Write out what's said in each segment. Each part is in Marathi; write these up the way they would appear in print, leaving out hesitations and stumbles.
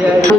Hare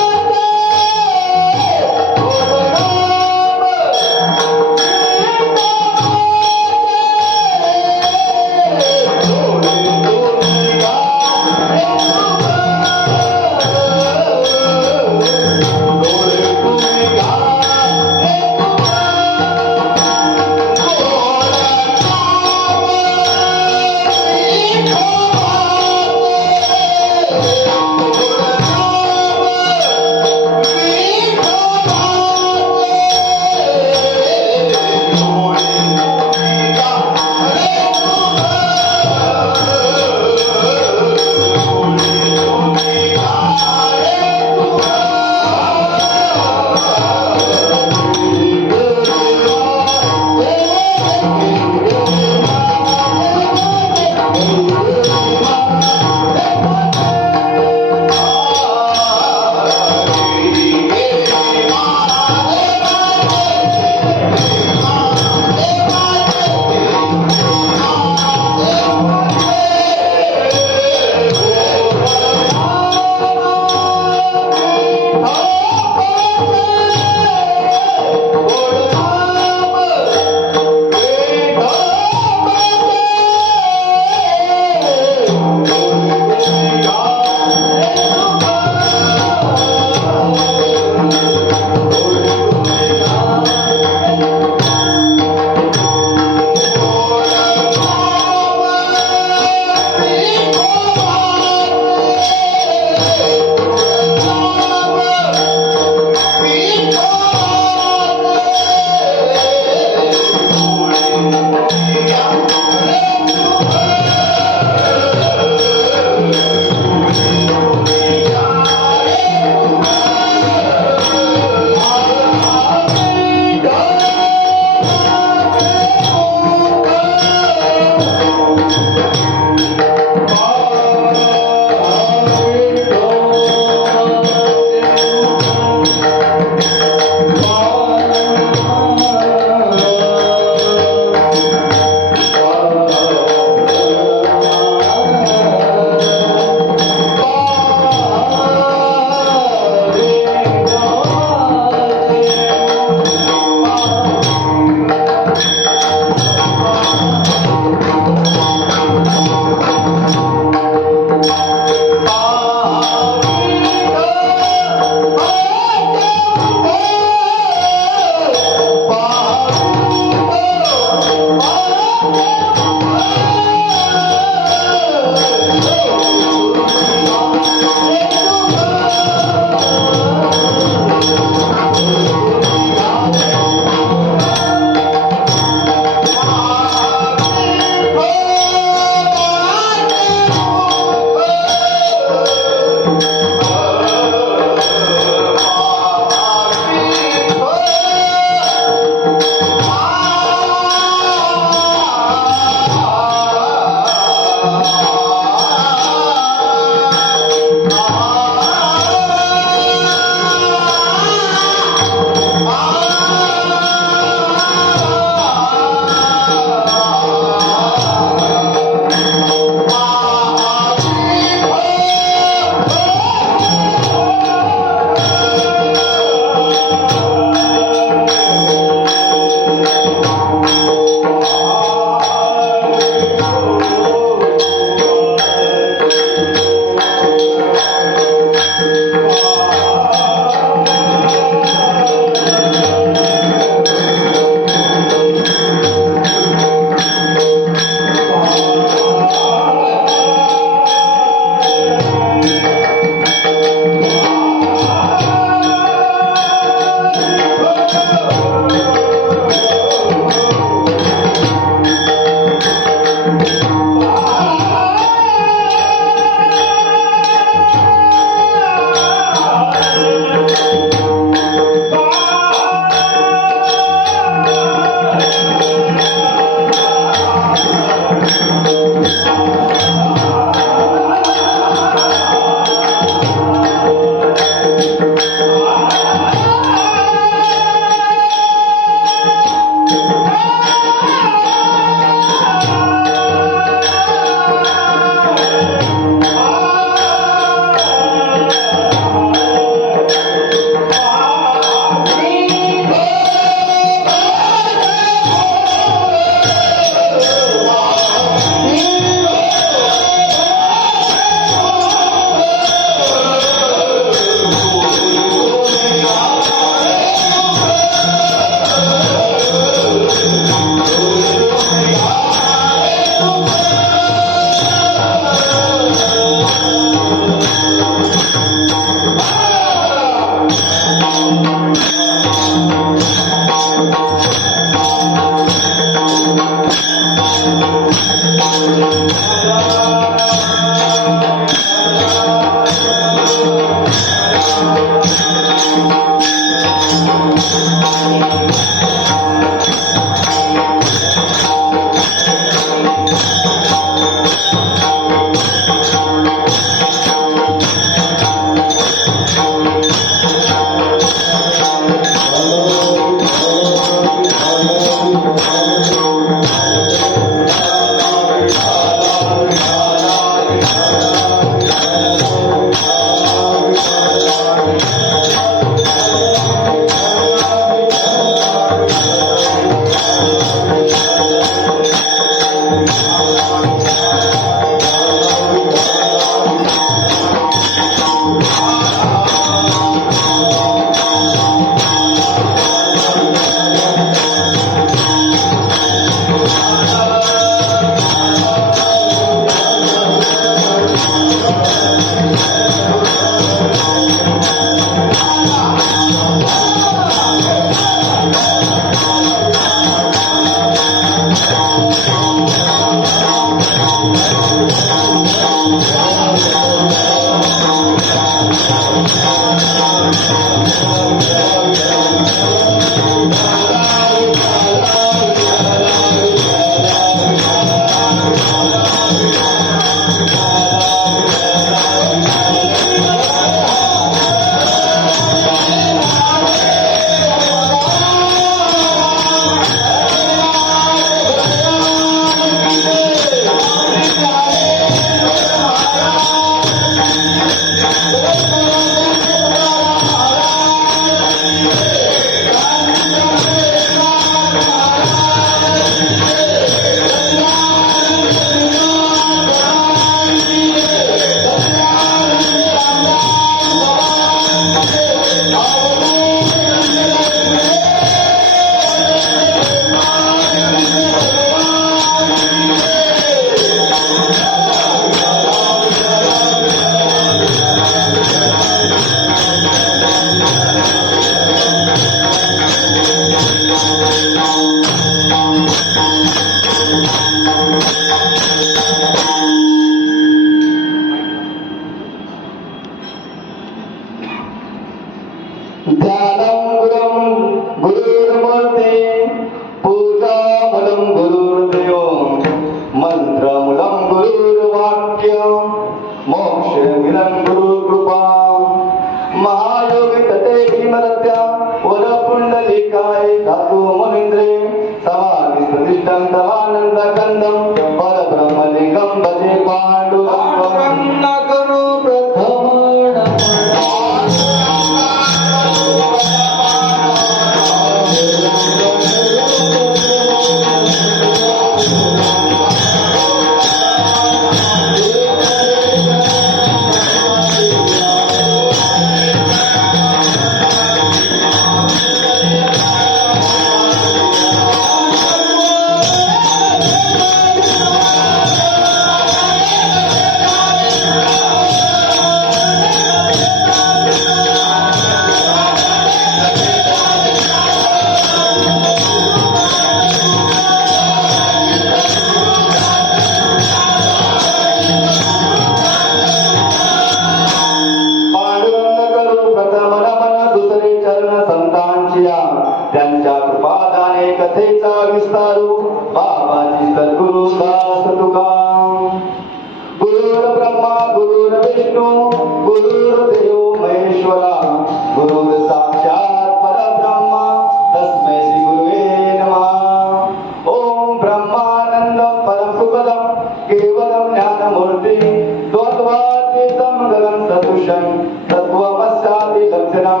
तत्वातीतं गगन सदृशं तत्त्वमस्यादि लक्षणं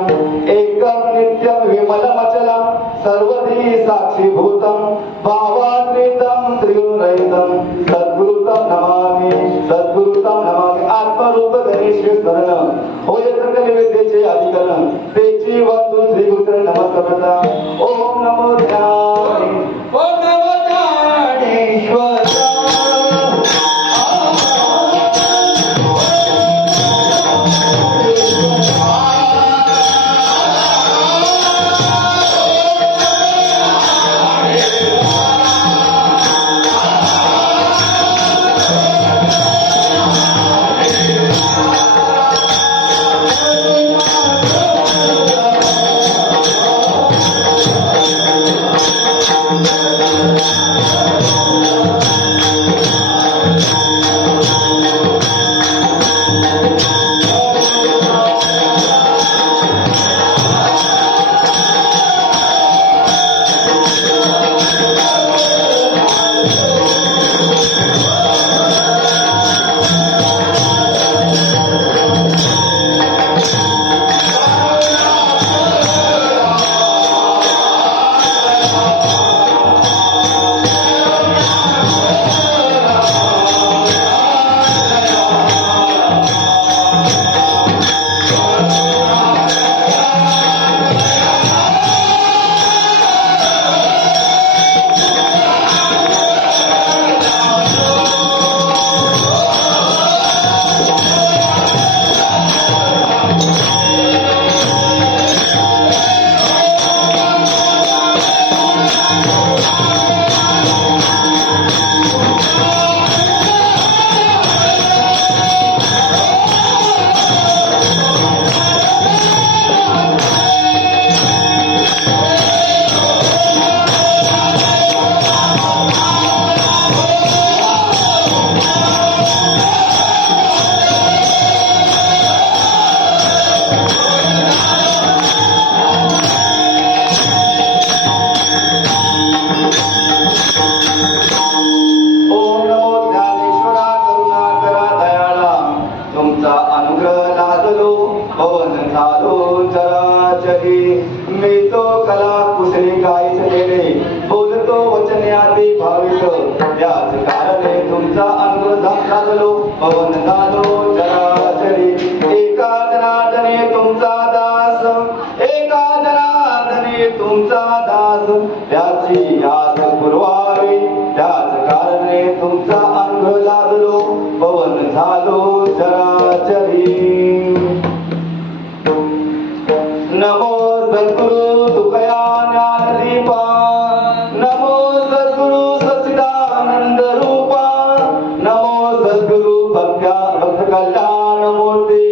एकं नित्यं विमलमचलं सर्वधी साक्षीभूतं भावातीतं त्रिगुणरहितं सद्गुरुतं नमामि आत्मरूप गणेश्वर होय सकल विद्येचे अधिकरण तेची वस्तू श्री गुरुचरण नमस्कार ओम नमो ज्ञाने ओम नमो ज्ञानेश्वर भक्त कल्याण मूर्ती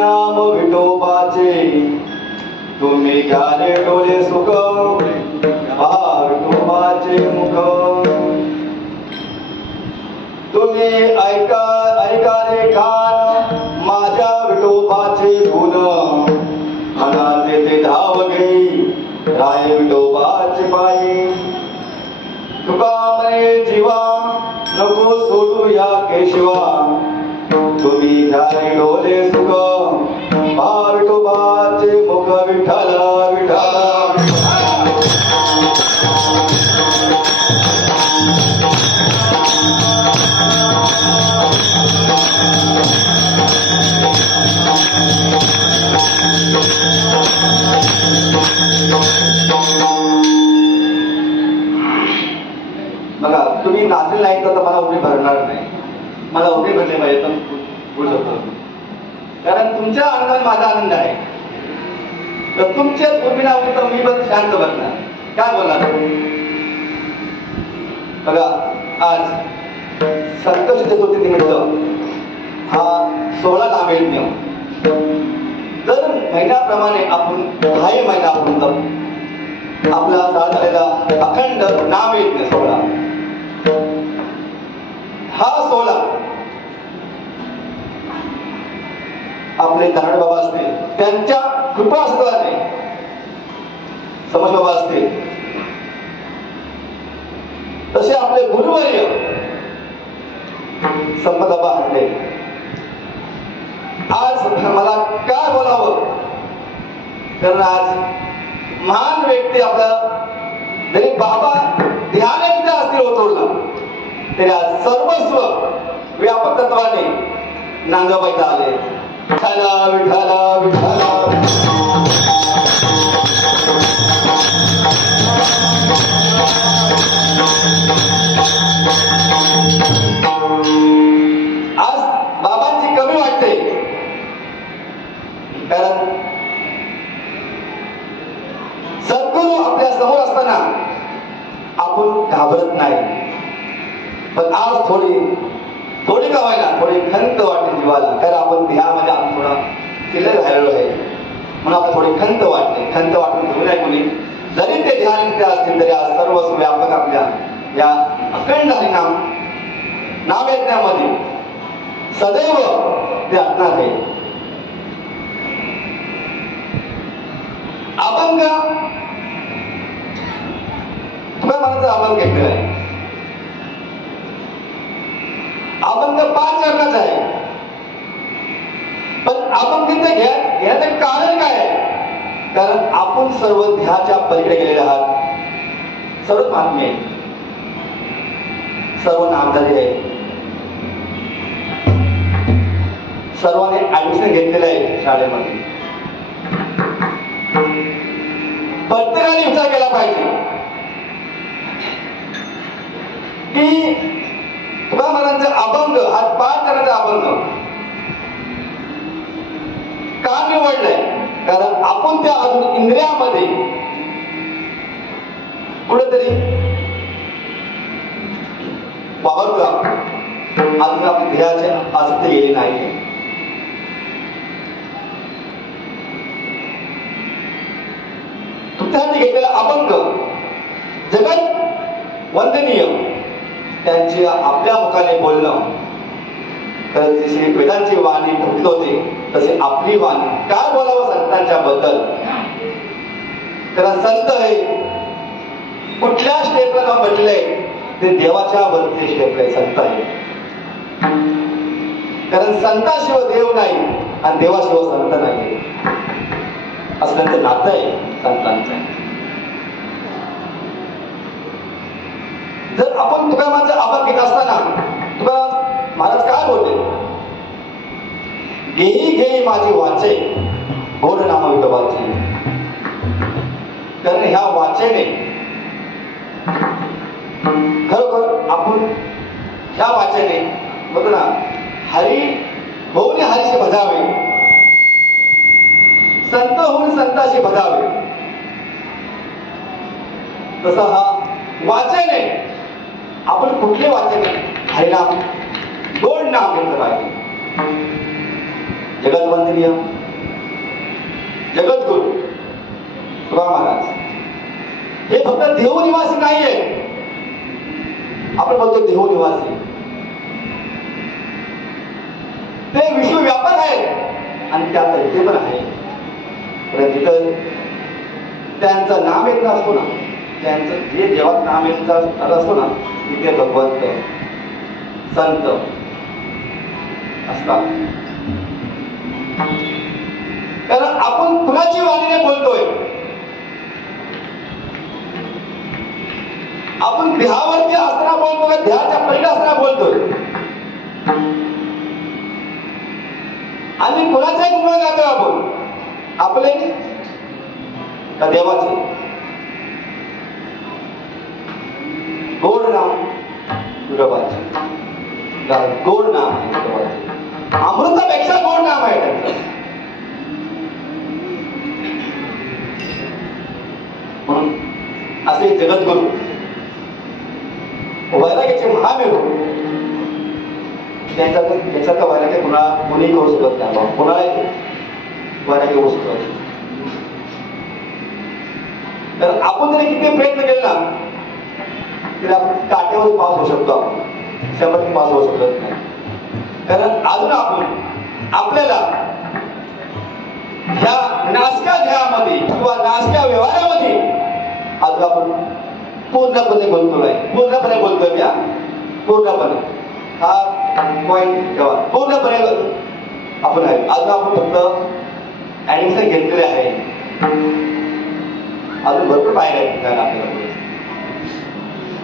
नाम विठोबाचे तुम्ही घ्याले डोळे सुख पहा विठोबाचे मुख तुम्ही ऐकाले कान माझ्या विठोबाचे गुण मनात ते धाव घेई राय विठोबाचे पायी तुका म्हणे जीवा नको सोडू या केशवा तुम्ही घ्याले डोळे सुख पहा विठोबाचे मुख विठ्ठल विठ्ठल बघा तुम्ही नाचले नाही तर मला उभी भरणार नाही मला उभी भरले पाहिजे तर बोलू शकतो कारण तुमच्या आनंदात माझा आनंद आहे तर तुमच्या उभी नावली तर मी पण शांत बसणार काय बोलणार बघा आज संकष्ट चतुर्थी निमित्त हा 16 नामयज्ञ दर महिन्याप्रमाणे आपण 6 महिना आपण आपला झालेला अखंड नामयज्ञ 16 हा 16 आपले धनाड बाबा असतील त्यांच्या कृपा असताना समज बाबा असतील तसे आपले गुरुवर्य संपत बाबा हंडे आज मला काय बोलावं कारण आज महान व्यक्ती आपला जरी बाबा ध्यानाचा असतील होतोडला तरी आज सर्वस्व व्यापक तत्वाने नांदवायला आले विठ्ठला विठ्ठला विठ्ठला आज बाबांची कमी वाटते कारण सद्गुरू आपल्या समोर असताना आपण घाबरत नाही पण आज थोडी का व्हायला थोडी खंत वाटते जीवाला कारण आपण ध्यानामध्ये आपण थोडा किल्लर राहिलेलो आहे म्हणून आपल्याला थोडी खंत वाटते खंत वाटून घेऊ नये कोणी जरी ते ध्यान असतील तरी आज सर्व व्यापक आपल्या या अखंड हरिनाम नामयज्ञामध्ये सदैव ते असणार आहे अभंग तुला मनाचा अभंग घेतलेला आहे अभंग 5 चरणाचा आहे पण अभंग घेण्याचं कारण काय आहे कारण आपण सर्व ध्याच्या पलीकडे गेलेले आहात सर्व महात्मे आहे सर्व नामधारी आहे सर्वांनी ऍडमिशन घेतलेलं आहे शाळेमध्ये प्रत्येकाने विचार केला पाहिजे की तुकाराम महाराजांचा अभंग हा 5 जणांचा अभंग का निवडलाय कारण आपण त्या अजून इंद्रियामध्ये कुठेतरी वावरतो अजून आपली ध्येयाचे आसक्ती गेली नाही तुमच्यासाठी घेतलेला अभंग जगत वंदनीय त्यांची आपल्या मुखाने बोलणं तर जशी वेदांची वाणी फुटत होती तशी आपली वाणी काय बोलावं संतांच्या बद्दल कारण संत हे कुठल्या स्टेपला नाव म्हटले ते देवाच्या वरती स्टेप आहे संत आहे कारण संताशिवाय देव नाही आणि देवाशिवाय संत नाही असं त्यांचं नातं आहे संतांचं जर आपण तुकारामांचा अभंग घेत असताना तुकाराम महाराज काय बोलते घेई घेई माझी वाचे गोड नाम विठोबाची कारण ह्या वाचेने खरोखर आपण ह्या वाचेने बघ ना हरी होऊन हरीशी भजावे संत होऊन संताशी भजावे तसा हा वाचेने आपण कुठले वाचेने हरिनाम गोड नाम घेतलं पाहिजे जगतवंदनीय जगद्गुरु तुकाराम महाराज हे फक्त देहनिवासी नाहीये. आपण बोलतो देहनिवासी, ते विश्वव्यापक आहेत आणि त्यात इथे पण आहे. तिथं त्यांचं नाम येत असतो ना, त्यांचं जे देवाचं नाम येत असतो ना, तिथे भगवंत संत असतात. कारण आपण कुणाची वाणीने बोलतोय, आपण देहावरती असताना बोलतोय, देहाच्या पलीकडे असताना बोलतोय, आणि कुणाच्याही गुण गातोय आपण, आपले का देवाचे. गोड नाम विठोबाचे, गोड नाम विठोबाचे, अमृतापेक्षा गोड नाम आहे त्यांचं. म्हणून असे जगद्गुरु वैराग्याचे महामेरू त्याच्यात वैराग्य कोणी करू शकत नाही. कोणाला वैराग्य होऊ शकत. तर आपण जरी किती प्रयत्न केले ना, तरी आपण काट्यावर पास होऊ शकतो. आपण 100% पास होऊ शकत नाही. कारण अजून आपण आपल्याला ह्या नाशका ध्येयामध्ये किंवा नाशका व्यवहारामध्ये अजून आपण पूर्णपणे बोलतोय. पूर्णपणे हा पॉइंट ठेवा. पूर्णपणे आपण आहे. अजून आपण फक्त ऍडमिशन घेतलेले आहे. अजून भरपूर पायऱ्या आहेत आपल्याला.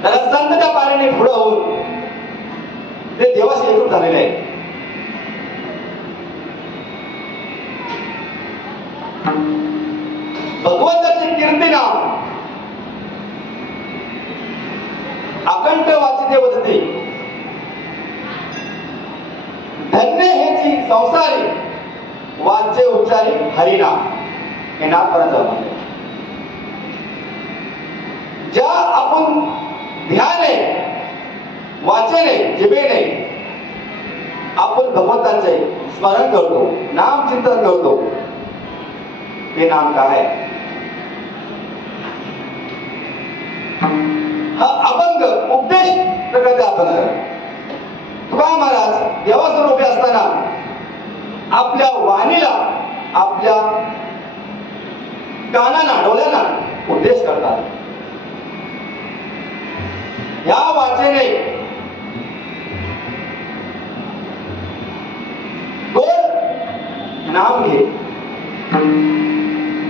त्याला संतच्या पाण्याने पुढे होऊन ते देवाशी एकरूप झालेले आहे. भगवंताची कीर्ती नाम अखंड वाचिते वदते, धन्य हेची संसारी वाचे उच्चारी हरिनाम. हे नाम करायचं म्हणजे ज्या आपण ध्याने वाचेने जिभेने आपण भगवंताचे स्मरण करतो, नाम चिंतन करतो, ते नाम काय? हा अभंग उपदेश प्रकारचे अभंग. तुकाराम महाराज देवासमोर उभे असताना आपल्या वाणीला, आपल्या कानांना, डोळ्यांना उपदेश करतात. या वाचेने गोड नाम घे,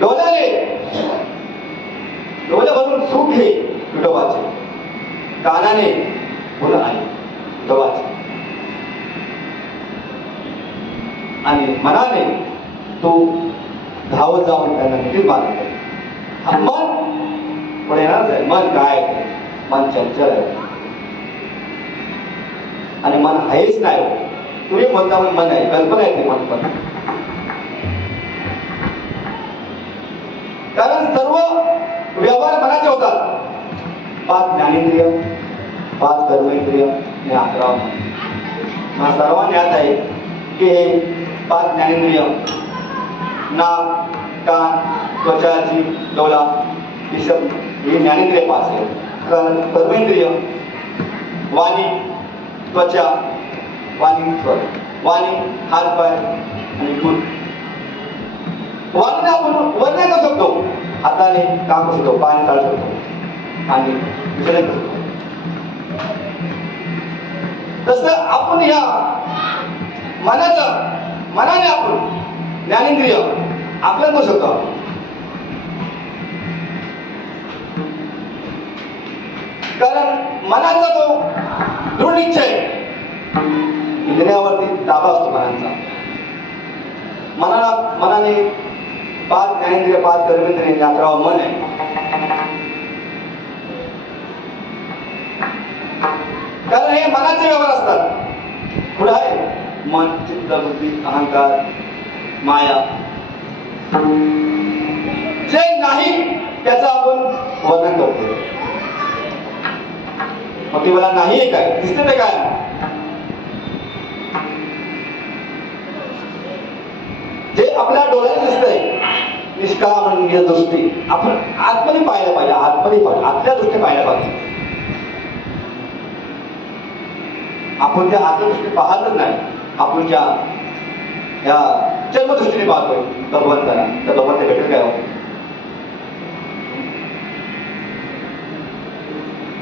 डोळे भरून सुख घे विठोबाचे, कानाने गुण आहे विठोबाचे, आणि मनाने तू धावत जाऊन त्यांना नक्कीच मानत आहे. मन पुढे येणारच आहे. मन काय? मन चंचल आहे आणि मन आहेच नाही. तुम्ही म्हणता मन आहे, कल्पना आहे ती मन पण. कारण सर्व व्यवहार मनाचे होतात. 5 ज्ञानेंद्रिय, 5 कर्मेंद्रिय आणि 11 मन. मला सर्वांना ज्ञात आहे की हे 5 ज्ञानेंद्रिय नाक, कान, त्वचा, जीभ, डोळा, विषम हे ज्ञानेंद्रिय 5 आहेत. कर्मेंद्रिय वाणी, त्वचा, वाणी, हात पाय आणि गुण. वाणीने आपण वर्णन करू शकतो, हाताने काम करू शकतो, पायाने चालू शकतो आणि विसर्जन करू शकतो. तसं आपण या मनाने आपण ज्ञानेंद्रिय आपलं करू शकतो. कारण मनाचा तो दृढ निश्चय, इंद्रियावरती ताबा असतो मनाचा. मनाने 5 ज्ञानेंद्रिय, 5 कर्मेंद्रिय, 11 मन आहे. कारण हे मनाचे व्यवहार असतात. पुढे आहे मन, चित्त, बुद्धी, अहंकार, माया. जे नाही त्याचं आपण वर्णन करतो. मग ते मला नाही काय दिसते ते काय? निष्काम दृष्टी आपण आतमध्ये पाहायला पाहिजे, आतल्या दृष्टी पाहायला पाहिजे. आपण त्या आतल्या दृष्टी पाहतच नाही, आपण ज्या या जन्मदृष्टीने पाहतोय भगवंताला, तर भगवंत भेटेल काय?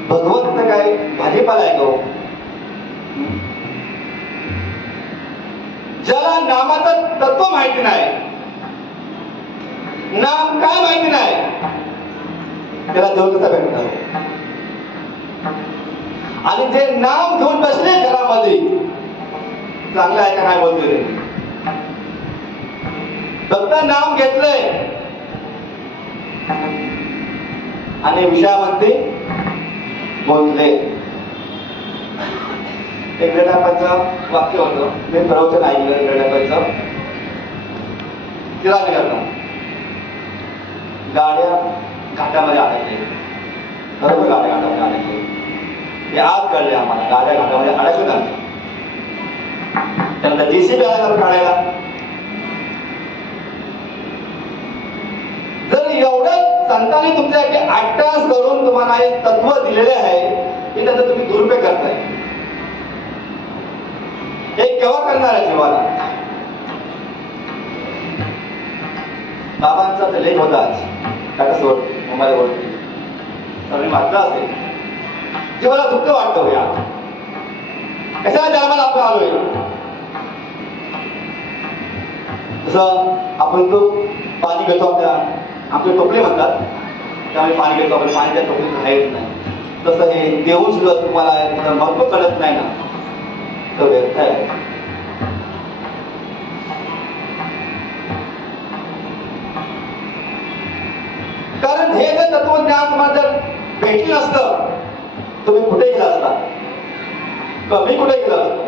भगवंत काय भाजीपाला आहे तो? ज्याला नामाचं तत्व माहिती नाही, नाम काय माहिती नाही, त्याला देव कसा भेटणार? आणि जे नाम घेऊन बसले घरामध्ये, चांगलं आहे का काय बोलतोय? फक्त नाम घेतलंय आणि विषयामध्ये बोलले. एक रेडापाचं वाक्य होतं, मी प्रवचन ऐकलं रेडापाचं. तिला निघालो, गाड्या घाटामध्ये अडकले, बरोबर गाड्या घाटामध्ये अडकले. ते आज कळले आम्हाला, गाड्या घाटामध्ये अडकले नाही. त्यांना जेसीबी आला काढायला. जर एवढं संतांनी तुमच्यासाठी 8 तास करून तुम्हाला हे तत्व दिलेले आहे, की त्याचा तुम्ही दुरुपयोग करताय. हे केव्हा करणार आहे जीवाला? बाबांचा तर लेट होता आज, टाटासोड मुंबईवरती सगळी वाचलं असेल. जीवाला दुःख वाटतं या कशाला जन्माला आपण आलोय. जसं आपण तो पाणी घेतो, आपले टोपले म्हणतात, त्यामुळे पाणी घेतो आपण, पाणी त्या टोपलीत राहत नाही. तसं हे देऊन सुद्धा तुम्हाला महत्व कळत नाही ना, तर व्यर्थ आहे. कारण हे जर तत्वज्ञान तुम्हाला जर भेटलं नसतं, तुम्ही कुठे गेला असता, कमी कुठे गेला असतो.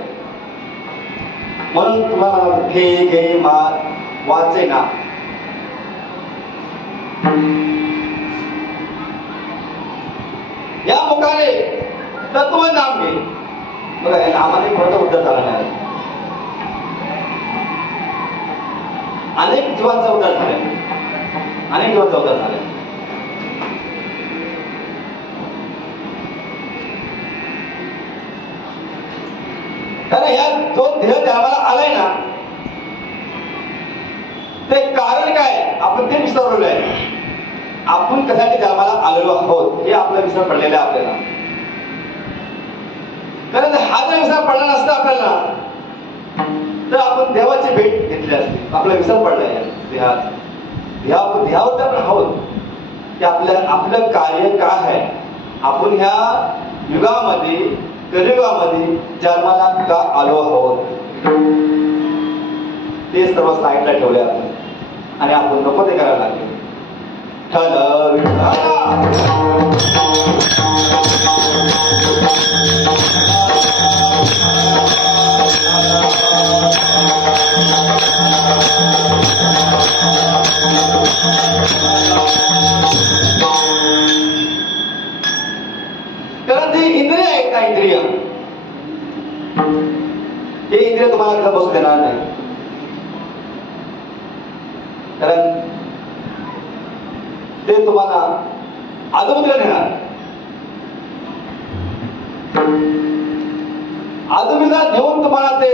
म्हणून तुम्हाला घे मार वाचे ना. या मुखाने तत्व नाम घे. बघा, या नामाने कोणाचा उद्धार झाला नाही. अनेक जीवांचा उद्धार झालाय, अनेक जीवांचा उद्धार झालाय. कारण या जो देह जन्माला आलाय ना, ते कारण काय आपण ते विसरलेलो आहे. आपण कशासाठी जन्माला आलेलो आहोत हे आपलं विसर पडलेलं आहे आपल्याला. कारण हा जर विसर पडला नसता आपल्याला, तर आपण देवाची भेट घेतली असती. आपला विसर पडलाय देहावर आपण आहोत, की आपलं कार्य काय आहे, आपण ह्या युगामध्ये कलियुगामध्ये जन्माला का आलो आहोत, ते सर्व साईडला ठेवले आपण आणि आपण नको ते करायला लागले. कारण ते इंद्रिय आहेत ना, इंद्रिय हे इंद्रिय तुम्हाला घर बसू देणार नाही. कारण ते तुम्हाला अधोगतीला नेणार. अधोगतीला घेऊन तुम्हाला ते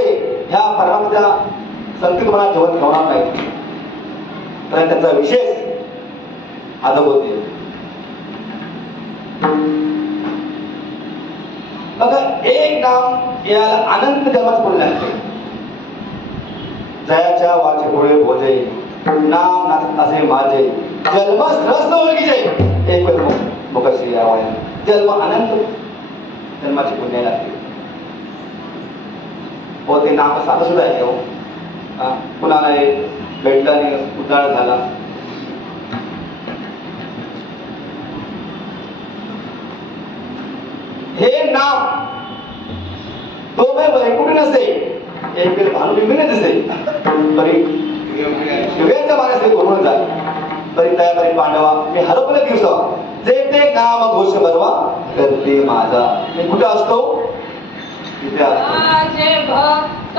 ह्या परमात्म्याच्या संगती तुम्हाला जेवण ठेवणार नाही. तर त्याचा विशेष अधोगती. बघा, एक नाम याला अनंत जन्माच पुण्य असते. जयाच्या वाचे गोळे भोजे, नाम नाचत असे माझे, जन्मस रस ओळखीचे, एक मुखशी यावया. जन्म अनंत जन्माची पुण्य लागते. हो, ते नाम साधं सुद्धा आहे. हो, कुणाला भेटला आणि उद्धार झाला. हे नाम तो वैकुंठ नसे, एक भानुबिंबिने दिसे, परी दिव्याच्या मानसे घुमून जाय. परी तया परी पांडवा मी हरपले दिवस, जे ते नाम घोष बरवा करते माझा. मी कुठे असतो? तिथे असतो. भक्त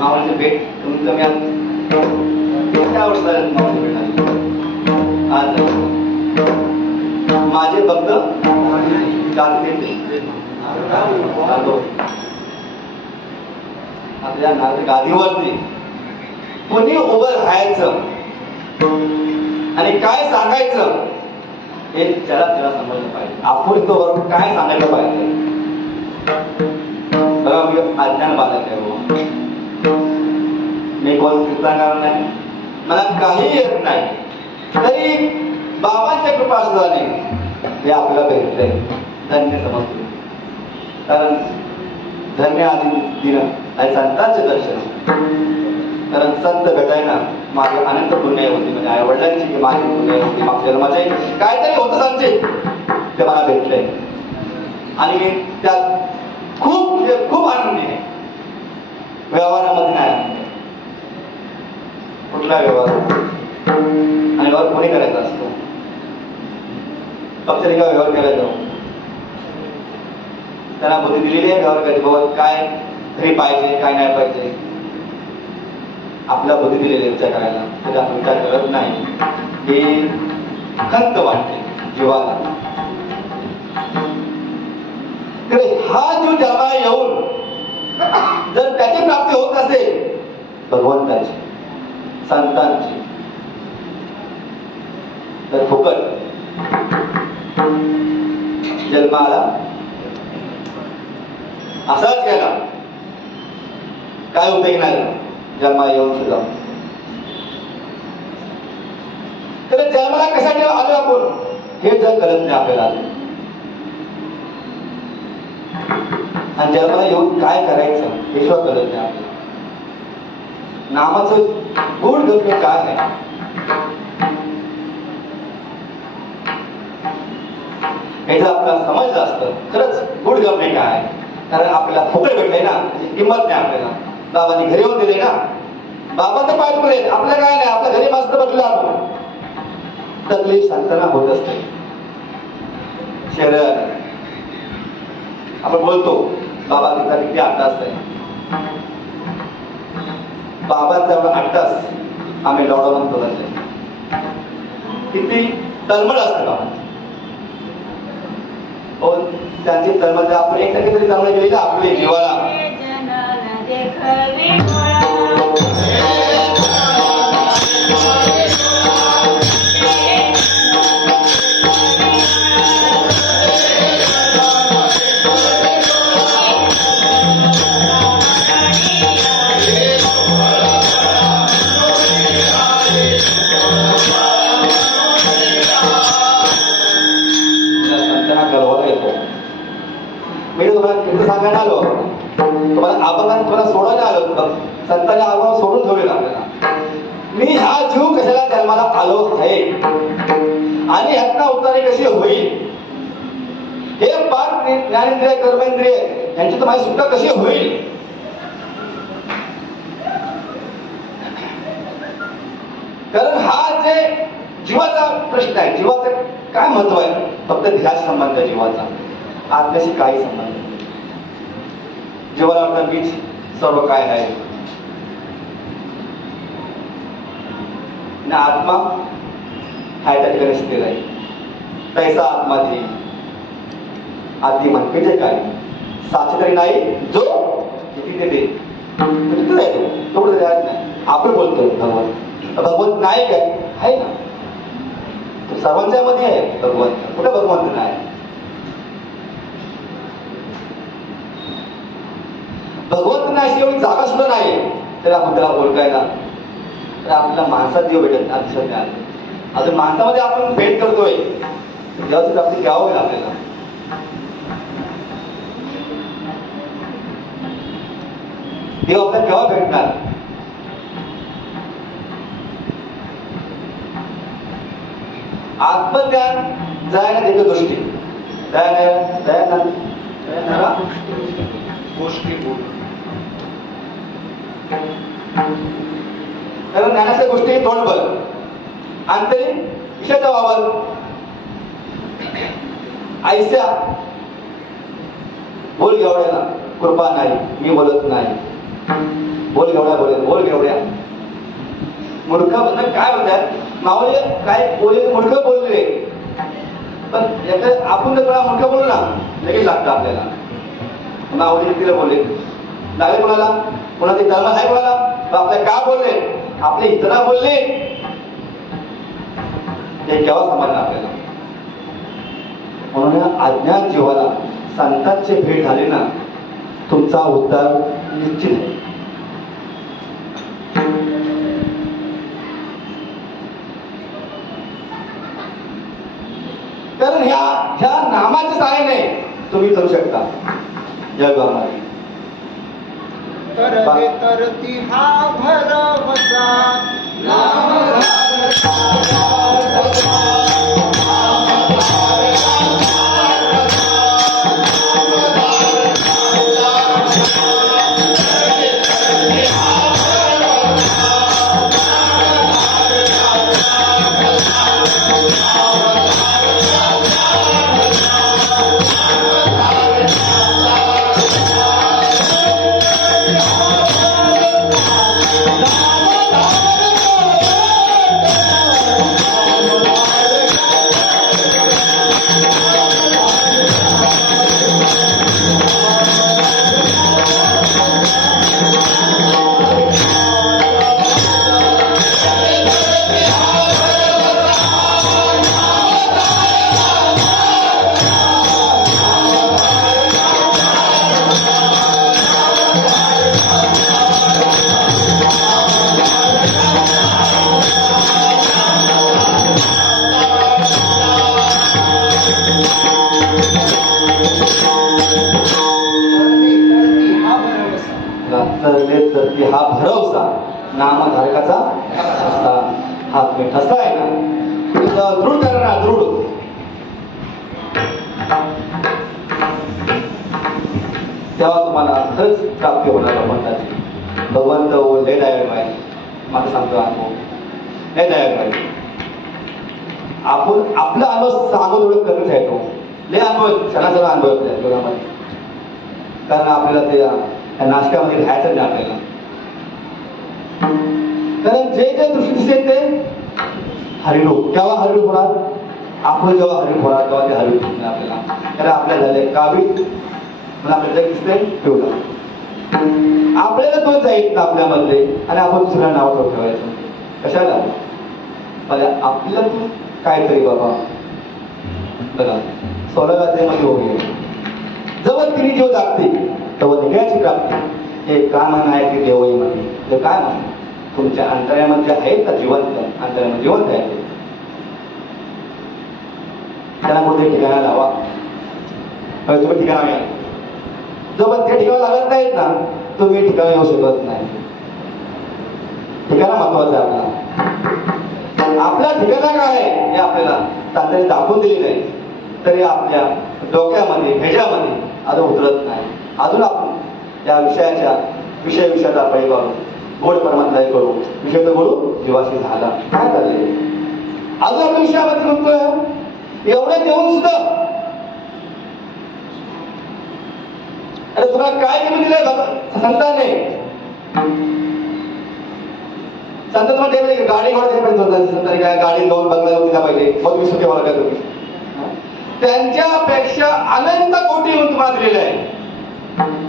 माऊलीची भेट कमीत कमी त्या वर्ष झाले माऊली भेट आज माझे भक्त आपल्या गादीवरती कोणी उभं राहायचं आणि काय सांगायचं हे त्याला समजलं पाहिजे. आपण तो बरोबर काय सांगायला पाहिजे. बघा मी अज्ञान बालक आहे, मी कोण कीर्तनकार नाही, मला काही येत नाही, तरी बाबांच्या कृपा असल्याने हे आपल्याला भेटतंय. धन्य समजतो. कारण धन्य आधी दिनं आणि संतांचे दर्शन. कारण संत भेटायला माझे अनंत पुण्य होती, म्हणजे आई वडिलांची माझी पुण्य होती, मागच्या जन्माचे काहीतरी होतं सांगते ते मला भेटलंय. आणि मी त्यात खूप आनंदी आहे. व्यवहारामध्ये नाही, कुठला व्यवहार आणि व्यवहार कोणी करायचा असतो. फक्त व्यवहार करायचा, त्यांना बुद्धी दिलेली आहे व्यवहार करायची. बाबा काय घरी पाहिजे काय नाही पाहिजे आपला बुद्धी दिलेली विचार करायला, त्याचा आपण विचार करत नाही. हे खंत वाटते जीवाला. तर हा जीव जन्माला येऊन जर त्याची प्राप्ती होत असेल भगवंताची संतांची, तर फुकट जन्माला असाच गेला काय उपयोग नाही जन्मा येऊन सुद्धा. तर जन्माला कशासाठी आलो आपण हे जर कळत नाही आपल्याला. आणि जन्माला येऊन काय करायचं हे सुद्धा कळत नाही आपल्याला. नामाचं गुण गम्य काय आहे हे जर आपल्याला समजलं असतं खरंच गुण गम्य काय आहे. कारण आपल्याला फुकट भेटलंय ना, किंमत नाही आपल्याला. बाबांनी घरी येऊन दिले ना, बाबांचं पाय पडेल आपल्या काय नाही, आपल्या घरी मस्त बसलं आपण. तकलीफ संतांना होत असते. शरीर आपण बोलतो बाबा तिथला किती 8 तास आहे, बाबांचा एवढा 8 तास आम्ही लॉडा म्हणतो. किती तळमळ असते बाबा. हो त्यांची तळमळ आपण 1% तरी तळमळ केली ना आपली जीवाला. सांगायला आलो तुम्हाला आबांना तुम्हाला सोडायला आलो. संतांनी आबा सोडून ठेवलेला आपल्याला. मी हा जीव कशाला जन्माला आलो आहे आणि ह्यातनं उतारी कशी होईल हे 5 ज्ञानेंद्रिय कर्मेंद्रिय यांची तर माझी सुटका कशी होईल. कारण हा जे जीवाचा प्रश्न आहे, जीवाचं काय महत्व आहे. फक्त ध्यास संबंध आहे जीवाचा, आत्म्याशी काही संबंध नाही. जीवाला आपला बीज सर्व काय आहे ना. आत्मा हा त्या ठिकाणी स्थिर आहे. तैसा आत्मा धी आधी म्हणजे काय साच तरी नाही जो तिथे दे तिथं आहे तो कुठे जात नाही. आपण बोलतोय भगवंत नाही काय आहे ना, तो सर्वांच्या मध्ये आहे भगवंत. कुठे भगवंत नाही. भगवंत नाही एवढी जागा सुद्धा नाही तर आपण त्याला ओळखायला. तर आपल्याला माणसात देव भेटत दिसत नाही. अजून माणसामध्ये आपण भेट करतोय देवाची प्राप्ती घ्यावं होईल आपल्याला. देव आपल्याला केव्हा भेटणार. आत्मज्ञान जायला देतो दृष्टी गोष्टी कारण ज्ञानाच्या गोष्टी तोंडबल अंतरी विषयाचा वावर आयस्या बोल एवढ्याला कृपा नाही मी बोलत नाही. बोल घेवड्या बोल घेवड्या. मूर्ख म्हणजे काय म्हणतात मावळे काय बोले मूर्ख बोलले, पण याचं आपण जर कोणा मूर्ख बोलू ना लगेच लागतं आपल्याला. मावळे तिला बोलले लागले कोणाला, कोणाचे धर्म आहे कोणाला, आपल्या का बोलले, आपले इतरा बोलले, हे केव्हा समजलं आपल्याला. म्हणून या अज्ञान जीवाला संतांची भेट झाली ना तुमचा उद्धार निश्चित आहे. कारण ह्या नामाच्या सहाय्याने तुम्ही करू शकता. जय गौरव. तरती हा भरवसा तरती हा भरवसा नामधारकाचा ठसा. हा तुम्ही ठसा आहे ना दृढ करा ना, दृढ. तेव्हा तुम्हाला खरंच प्राप्ती होणार म्हणतात. भगवंत लय डायरेक्ट आहे, माझं सांगतो अनुभव लय डायरेक्ट आहे. आपण आपला अनुभव सांगून ओळख करत आहे तो लय अनुभव क्षणाचा अनुभव जीवनामध्ये. कारण आपल्याला त्या नाशकामध्ये राहायचं नाही आपल्याला. कारण जे जे दृष्टी दिसते ते हरिरूप. केव्हा हरिरूप होणार, आपण जेव्हा हरिरूप होणार तेव्हा ते हरिरूप दिसणार आपल्याला. कारण आपल्याला झाले कावी म्हणून आपल्याला दिसते ठेवलं आपल्याला तो जाईल ना आपल्यामध्ये आणि आपण दुसऱ्या नाव ठेवायचं कशाला. म्हणजे आपल्याला तू काहीतरी बाबा बघा 16 गाथेमध्ये होईल जवळ तिने जीव जागते तेव्हा निघायची प्राप्ती. हे का म्हण आहे की देवही मध्ये ते काय म्हण तुमच्या अंतर्यामध्ये आहेत का जिवंत, अंतर्यामध्ये जिवंत आहे त्यांना कोणत्याही ठिकाणा लावा. तुम्ही ठिकाणा घ्या, जोपर्यंत त्या ठिकाणा लागत नाहीत ना तुम्ही ठिकाणी येऊ शकत नाही. ठिकाणा महत्वाचं आहे आपला. आपल्या ठिकाणा काय आहे हे आपल्याला तांत्रिक दाखवून दिले नाही तरी आपल्या डोक्यामध्ये ह्याच्यामध्ये अजून उतरत नाही. अजून आपण या विषयाचा पळी करू गोड परमात्मा करू विषय तर बोलू जीवाशी झाला काय चालले अजून आपण विषयामध्ये म्हणतोय एवढं देऊन सुद्धा. अरे तुला काय कमी दिलंय संताने. संत म्हणजे गाडी घोडा काय गाडी घेऊन बंगला घेऊन दिला पाहिजे मग तुम्ही सुखी व्हाल का तुम्ही. त्यांच्यापेक्षा अनंत कोटी येऊन तुम्हाला दिलेलं आहे.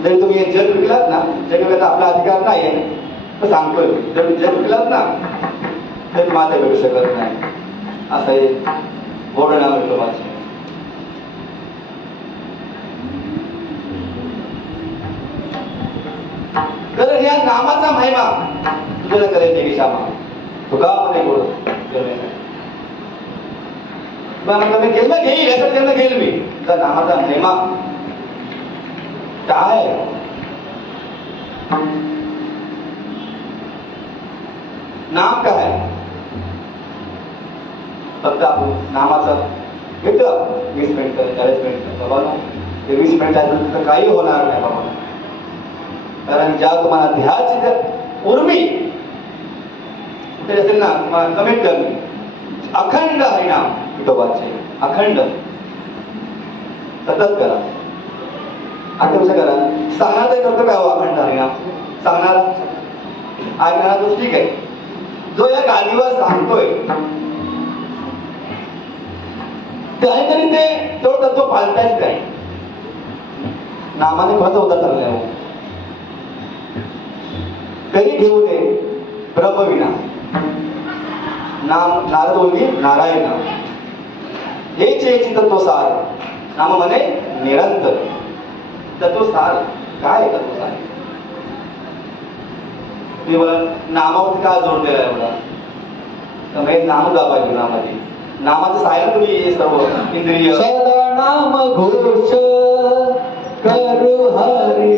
जरी तुम्ही जग विकलात ना जग विकला आपला अधिकार नाही तर सांगतोय जर जग विकलात ना तर माझं भेटू शकत नाही. असं हे बोर्ड नाव विठोबाचे. तर या नामाचा महिमा तुझ्या करायचे की श्यामा तुका मध्ये बोल मी जन्म घेईल याचा जन्म घेईल मी तुझा नामाचा महिमा काय. नाम काय फक्त आपण नामाचं घेतलं 20 मिनिटं 40 मिनिटं बाबा ना ते 20 मिनिटानंतर काही होणार नाही बाबा. कारण ज्या तुम्हाला ध्याची उर्मी कुठे असेल ना तुम्हाला कमीत कमी अखंड हरिनाम विठोबाचे अखंड सतत करा. आता कसं करा सांगणार तर करतो काय अखंड हरिनाम सांगणार ऐकणारा तो ठीक आहे. जो या गादीवर सांगतोय काहीतरी ते तेवढं तत्व पाळतायच काय. नामाने कोणाचा उद्धार चाललाय हो. कधी घेऊ नये ब्रह्मविना नाम नारद बोलली नारायण नाम हेच एक तत्वसार नाम म्हणे निरंतर. तत्वसार काय आहे तत्वसार? केवळ नामावरती का जोर दिला एवढा? तर नाम गा पाहिजे नामाची. नामाचं सायला तुम्ही हे सर्व इंद्रिय सदा नाम घोष करू हरी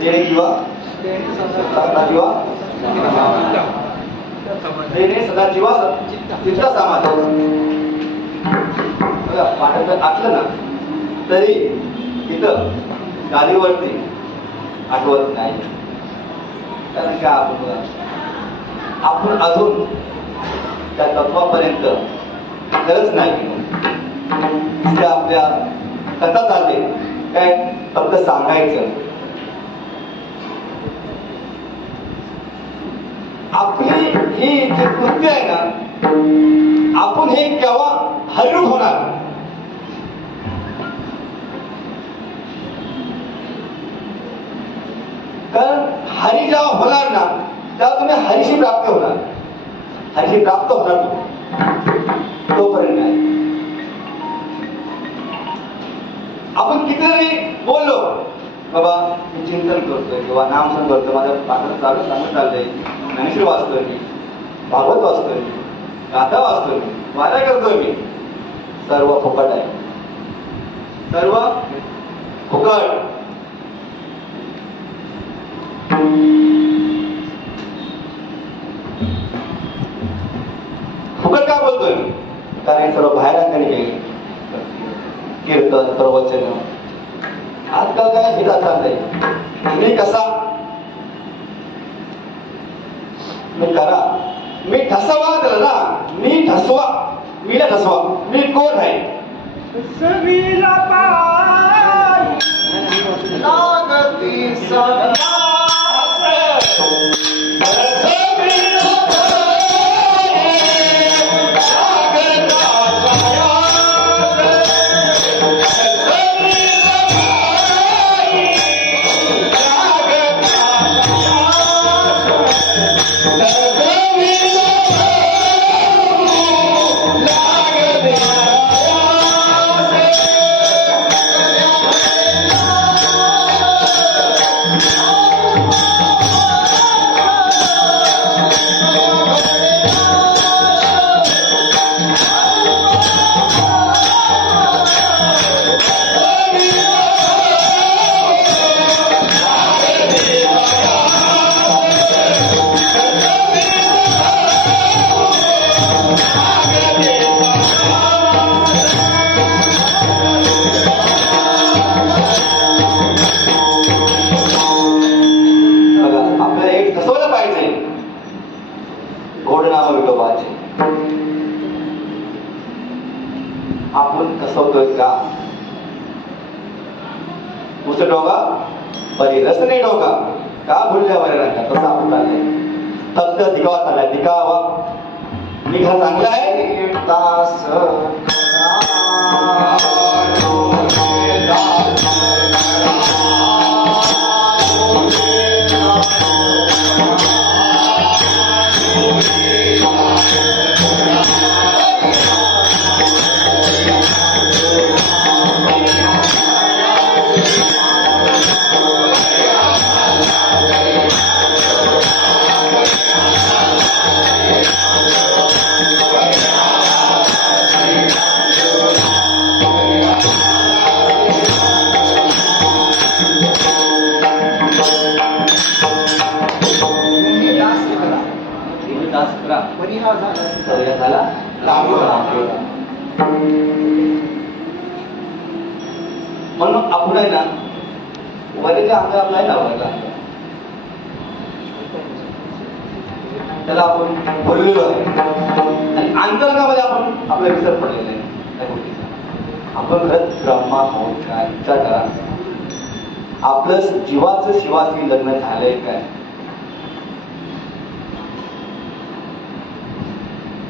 देणे किंवा देणे सदा जीवा चित्ता समाज. बघा पाठात जर आटलं ना तरी इथं गादीवरती आठवत नाही. कारण का आपण अजून त्या तत्वापर्यंत गरज नाही. ते आपल्या कथा चालते काय फक्त सांगायचं. आपली ही जी कृती आहे ना आपण हे केव्हा हरिरूप होणार. कारण हरी जेव्हा होणार ना तेव्हा तुम्ही हरीशी प्राप्त होणार. हरीशी प्राप्त होणार तोपर्यंत नाही. आपण कितीतरी बोललो बाबा मी चिंतन करतोय किंवा नामस्मरण करतोय, माझ्या पाठात चालू सांगत चाललंय, ज्ञानेश्वर वाचतोय मी, भागवत वाचतोय मी, गाथा वाचतोय मी, वाऱ्या करतोय मी, सर्व फुकट आहे. सर्व फुकट. फुकट का बोलतोय? कारण सर्व बाहेर आणले कीर्तन प्रवचन. आजकाल काय हे चाललंय मी कसा मी करा मी ठसवा त्याला ना. मी ठसवा मीला ठसवा मी कोण आहे. सवीला पाय लागती सदा उस डोगा परी रस नाही डोगा का भुलल्यावर राहता तसं आपण चाललंय फक्त दिखावा चाललाय दिखावा निघा चांगला आहे दास परिहार झाला म्हणून आपण आहे ना वरीच्या अंगावर नाही लावायला त्याला आपण बोललेलो आहे आणि अंतरंगामध्ये आपण आपला विसर पडलेला आहे त्या गोष्टीचा आपण खरंच ब्रह्मा आहोत काय विचार करा आपलं जीवाचं शिवाशी लग्न झालंय काय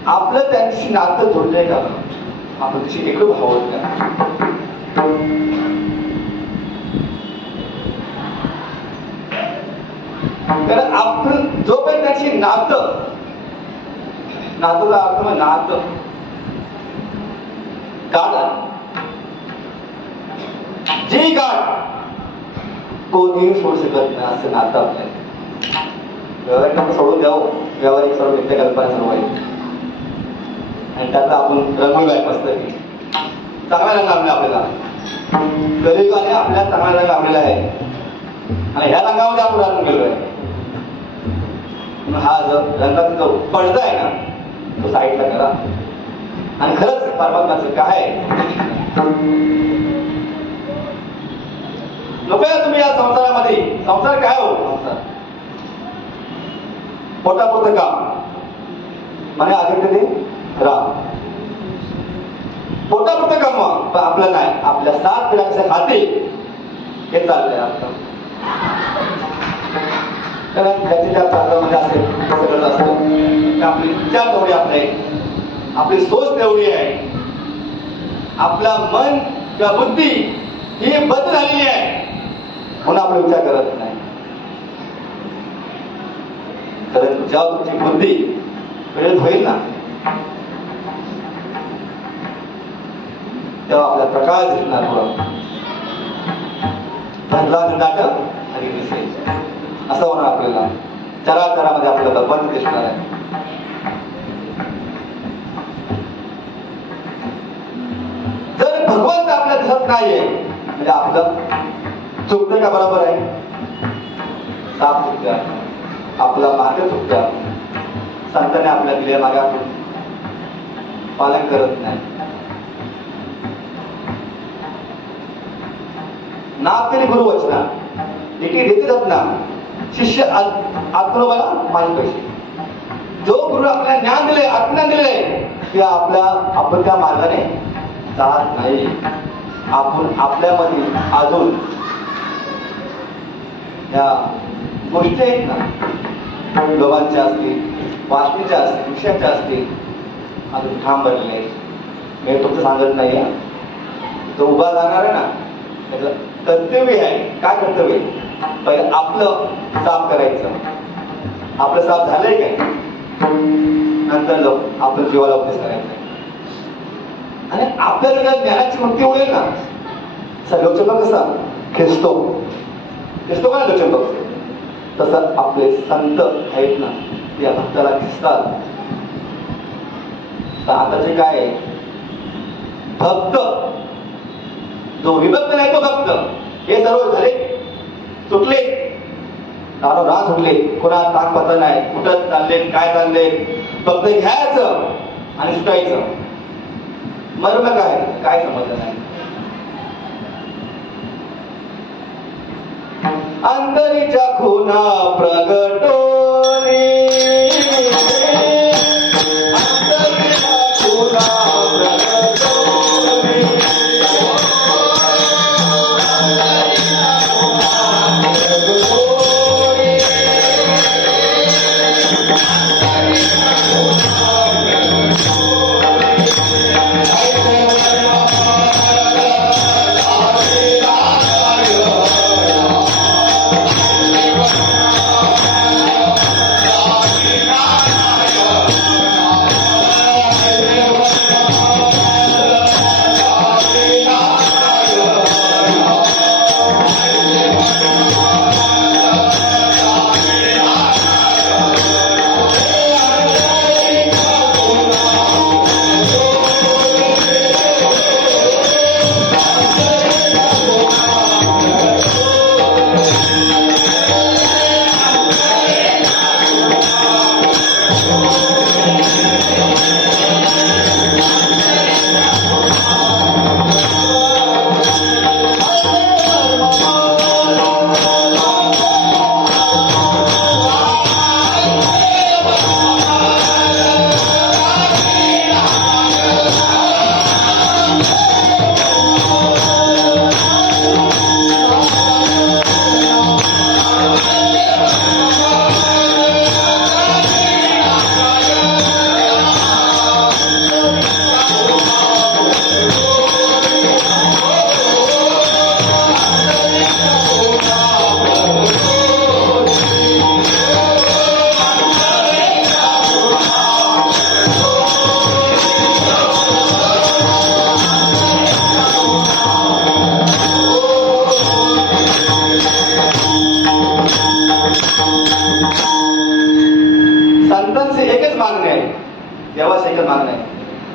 आपलं त्यांची नातं जोडलंय का आपण त्याची एकूण आहोत का कारण आपण जोपर्यंत त्याची नातं नातूचा अर्थ मग नातं गाठ जी गाठ कोणीही सोडू शकत नाही असं नातं आपल्याला व्यवहारिक सोडून द्यावं व्यावहारिक सर्व व्यक्त कल्पना सर्व आहे आणि त्यातला आपण रंगलोय मस्त चांगला रंग आणला आपल्याला कलियुगाने आपल्याला चांगला रंग आणलेला आहे आणि ह्या रंगामध्ये आपण रंग गेलोय हा जो रंगाचा जो पडदा आहे ना तो साईडला करा आणि खरंच परमात्माचं काय नको या तुम्ही या संसारामध्ये संसार काय हो संसार पोटापुरतं काम म्हणे आधी ते राम पोटापुरतं कमवा पण आपलं नाही आपल्या 7 पिढ्यांच्या खाते हे चाललंय आपलं कारण त्याच्या ज्या प्रांतामध्ये असेल सगळं असतं आपली विचार तेवढी आपले आपली सोच तेवढी आहे आपला मन किंवा बुद्धी ही बदल झालेली आहे म्हणून आपण विचार करत नाही कारण जेव्हा तुमची बुद्धी प्रेरित होईल ना तेव्हा आपला प्रकाश दिसणार पुढं भरला नाटक आणि दिसेल असं होणार आपल्याला चराचरामध्ये आपल्याला बंद दिसणार आहे जर भगवंत आपल्याला दिसत नाहीये म्हणजे आपलं चुकतं का बरोबर आहे साप चुकत्या आपला मार्ग चुकत्या संतांनी आपल्या दिल्या मागे आपण पालन करत नाही नातेने गुरु वचना एके देते जात ना शिष्य आत्मबला माझे पैसे जो गुरु आपल्याला ज्ञान दिले आत्मज्ञान दिले ते आपण त्या मार्गाने जात नाही आपण आपल्यामध्ये अजून या गोष्टी आहेत ना लोकांच्या असतील वाचनेच्या असतील विषयाच्या असतील अजून ठाम बनले मी तुमचं सांगत नाही तो उभा राहणार आहे ना त्याचं कर्तव्य आहे काय कर्तव्य पहिलं आपलं साफ करायचं आपलं साफ झालंय काय नंतर लोक आपलं जीवाला उपदेश करायचं आणि आपल्याला जर ज्ञानाची मुक्ती होईल ना लोकचंबक कसा खेचतो का लोकचंबक तसं आपले संत आहेत ना या भक्ताला दिसतात तर आता जे काय भक्त जो विभक्त नाही तो भक्त हे सर्व झाले सुटले राह सुटले कोणा ताकपत्र नाही कुठं चालले काय चालले फक्त घ्यायचं आणि सुटायचं मर्म काय समजलं नाही अंतरीच्या खुना प्रगटोनी अंतरीच्या खुना प्रगटोनी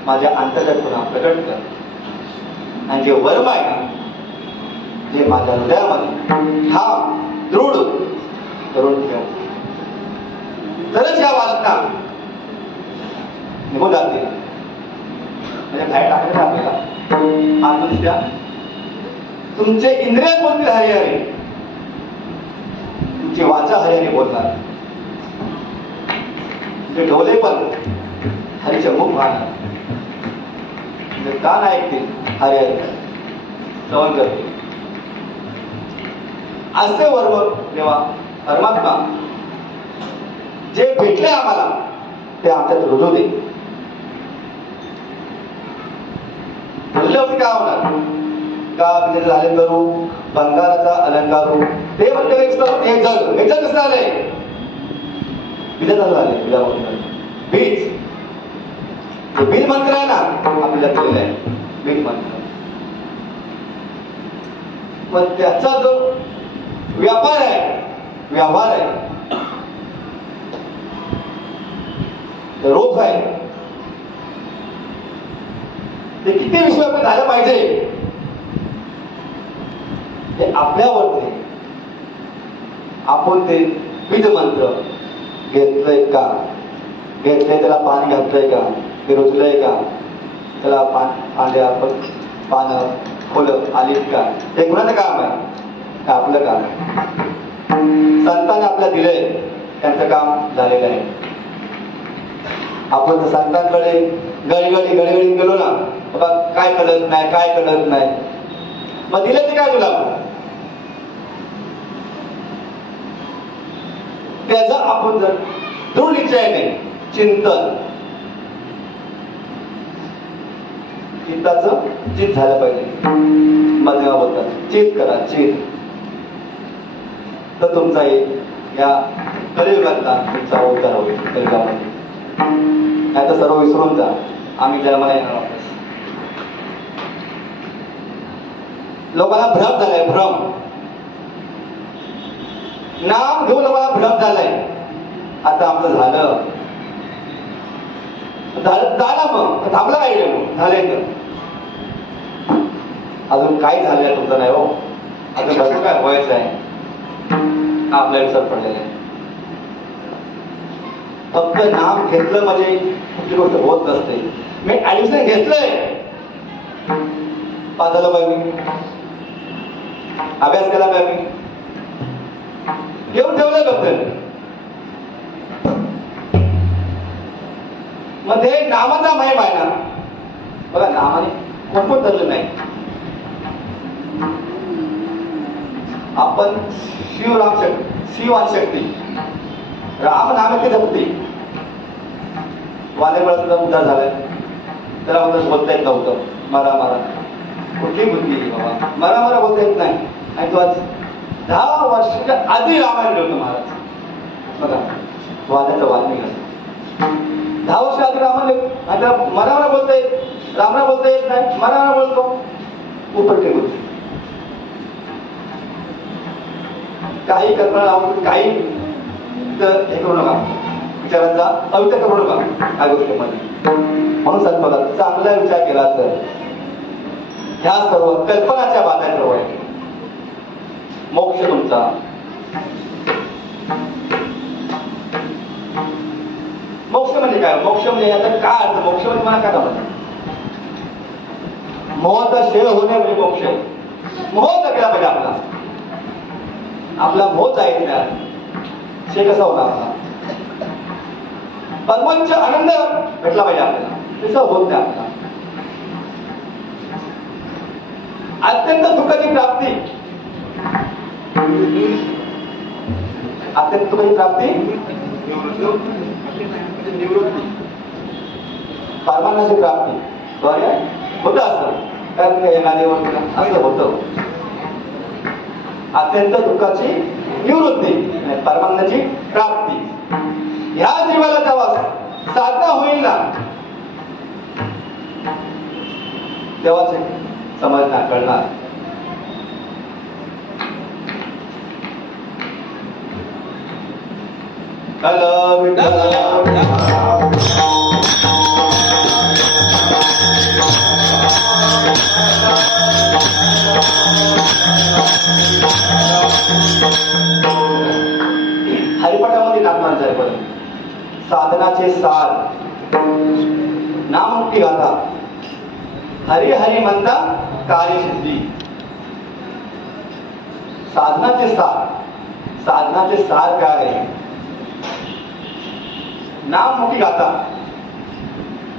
माझ्या अंतर्गतपणा प्रकट कर आणि जे वर्म आहे ना, जे माझ्या हृदयामध्ये ठाम दृढ करून ठेव. तरच या वासना निघून जातील. म्हणजे बाहेर टाकलं ना आपल्याला आत्मदृष्ट्या तुमचे इंद्रिय बोलतील हरिहरी, तुमची वाचा हरिहरी बोलणार, तुमचे डोळे पण हरीचे मुख पाहणार, तुमचे कान ऐकतील हरिहरी श्रवण करतील. असे वर्म देवा परमात्मा जे भेटले आम्हाला ते आमच्यात रुजू दे. रुजल्यावरती काय होणार? का म्हणजे झाले करू बंगाराचा अलंकार हो ते म्हणते एक जग कसं आलंय झाले बीज बीज मंत्र आहे ना आपल्याला केलेलं आहे. बीज मंत्र मग त्याचा जो व्यापार आहे रोग आहे ते किती विश्वास झालं पाहिजे ते आपल्यावरती. आपण ते बीज मंत्र घेतलंय का, घेतलंय त्याला पाणी घातलंय का, ते रुजलंय का, त्याला पांढ्या पानं फुलं आलीत का, हे कुणाचं काम आहे? हे आपलं काम आहे. संतांनी आपल्याला दिलंय, त्यांचं काम झालेलं आहे. आपण तर संतांकडे गळी गेलो ना, बाबा काय कळत नाही, मग दिलं ते काय तुला? त्याचा आपण जर दृढ निश्चयाने चिंतन चित्ताचं चित झालं पाहिजे. मध्यमा बोलतात चित करा, चित तर तुमचा या कलियुगातला तुमचा उद्धार होईल. कलियुगामध्ये नाही तर सर्व विसरून जा, आम्ही जन्माला येणार आहोत. लोकांना भ्रम झालाय, भ्रम नाम घेऊन लोकांना भ्रम झालाय. आता आमचं झालं मग थांबलं काय मग झालंय तर अजून काही झालेलं तुमचं नाही हो. अजून भरपूर काय व्हायचं आहे आपल्या विचार पडलेलं आहे. फक्त नाम घेतलं म्हणजे कुठली गोष्ट होत नसते. मी ऍडमिशन घेतलंय पास झालं पाहिजे, मी अभ्यास केला पाहिजे, घेऊन ठेवलं फक्त. मध्ये नामाचा महिमा आहे ना बघा, नामाने कोण धरलं नाही. आपण शिवराम शक्ती राम नामाची जपती वालेबळ सुद्धा उद्धार झालाय. त्याला म्हणतात बोलता येत नव्हतं, मारा कुठली बुद्धी बाबा, मारा बोलता येत नाही. आणि तो आज 10 वर्षाच्या आधी रामायण होतं महाराज. बघा वाल्याचं वाल्मिक 10 वर्ष आधी रामायण, आता मरावरा बोलता येत, रामरा बोलता येत नाही, मरावरा बोलतो उपरते गोष्टी. काही कल्पना लावून काही तर हे करू नका, विचारांचा अविचार करू नका या गोष्टीमध्ये. म्हणून सांगतो बघा, चांगला विचार केला तर ह्या सर्व कल्पनाच्या बाधा सर्व आहे. मोक्ष तुमचा मोक्ष म्हणजे काय? मोक्ष म्हणजे याचा काय अर्थ? मोक्ष म्हणजे मला काय समजलं? मोहाचा क्षय होणे म्हणजे मोक्ष. मोह केला पाहिजे आपला मोह जायचं नाही. क्षय कसा होणार आपला? परमोच्च आनंद भेटला पाहिजे आपल्याला, तसं होत नाही आपल्याला. अत्यंत दुःखाची प्राप्ती, अत्यंत दुःखाची प्राप्ती निवृत्ती, परमानंदाची प्राप्ती होत असतं. कारण नादेवर असं होतं. अत्यंत दुःखाची निवृत्ती आणि परमानंदाची प्राप्ती. ह्या जीवाला जेव्हा साधना होईल ना तेव्हाच समजणार, कळणार. विठ्ठल साधनाचे सार नामुक्ती गाथा हरी हरी म्हणता कार्यसिद्धी. साधनाचे सार काय आहे? नाममुखी गाथा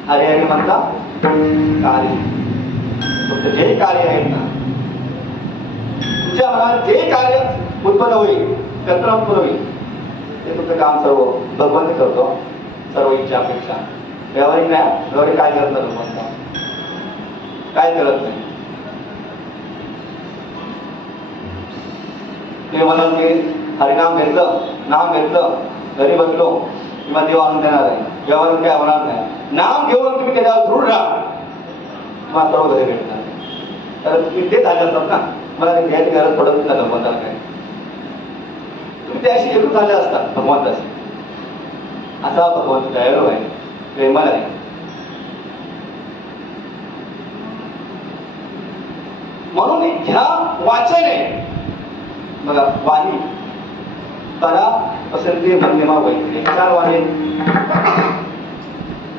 हरी हरी म्हणता कार्य. फक्त जे कार्य आहेत ना, तुमच्या मनात जे कार्य उत्पन्न होईल, कल्पना उत्पन्न होईल, ते तुमचं काम सर्व भगवंत करतो. सर्व इच्छा अपेक्षा व्यावहारिक नाही. व्यावहारिक काय करत नाही भगवंत, काय करत नाही. तुम्ही म्हणाल की हरिनाम घेतलं, नाम घेतलं, घरी बसलो किंवा देव आणून देणार आहे, व्यवहारिक काय होणार नाही. नाम घेऊन तुम्ही त्याच्यावर दृढ राहा, तुम्हाला सर्व घरी भेटणार. तर तुम्ही ते झाले असतात ना, मला ते घ्यायची गरज पडत नाही भगवंताला. काय तुम्ही त्याशी एकूण झाले असतात भगवंताशी. असा भगवंत दयाळू आहे, प्रेमळ आहे. म्हणून ह्या वाचने बघा, वाणी कला पसंती मध्यमा वैद्य 4 वाणी,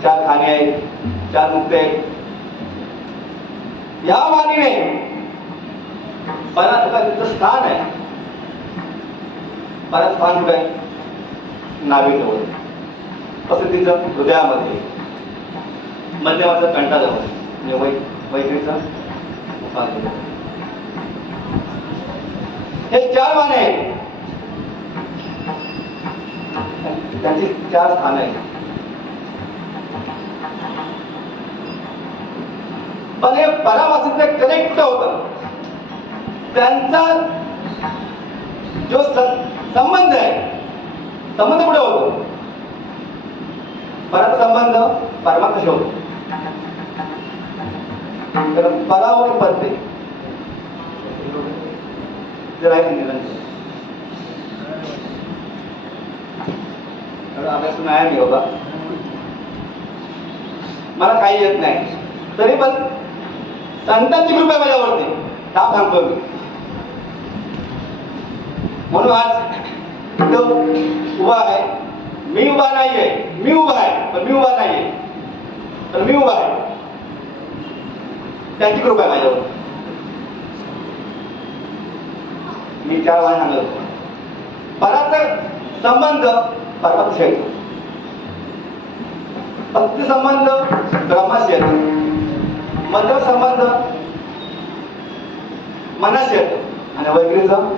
4 खाणे आहेत, 4 मुक्ते आहेत. या वाणीने परत स्थान आहे. परत स्थान कुठे आहे? नाभिजवळ, पसंतीचं हृदयामध्ये, मध्यमाचं कंठाजवळ, म्हणजे वैद्यचं उपाय. हे 4 वाणे आहेत, त्यांची 4 स्थान आहेत. पण हे परावाचीचं कनेक्ट होतं. त्यांचा जो संबंध आहे, संबंध कुठे होतो? पराचा संबंध परमात्म्याशी होतो. तर परावर पडते जर आहे निरंतर. अभ्यास नाही मी बाबा, मला काही येत नाही, तरी पण संतांची कृपा माझ्यावरती काम सांगतो मी. म्हणून आज इथं उभा आहे. मी उभा नाहीये, मी उभा आहे, पण मी उभा नाहीये, तर मी उभा आहे. त्यांची कृपा आहे माझ्यावर. मी 4 वाणी सांगत होतो. पराचा संबंध परमात्म्याशी येतो, भक्ती संबंध ब्रह्माशी येतो, मध्य संबंध मनाशी येतो, आणि वैग्रीचं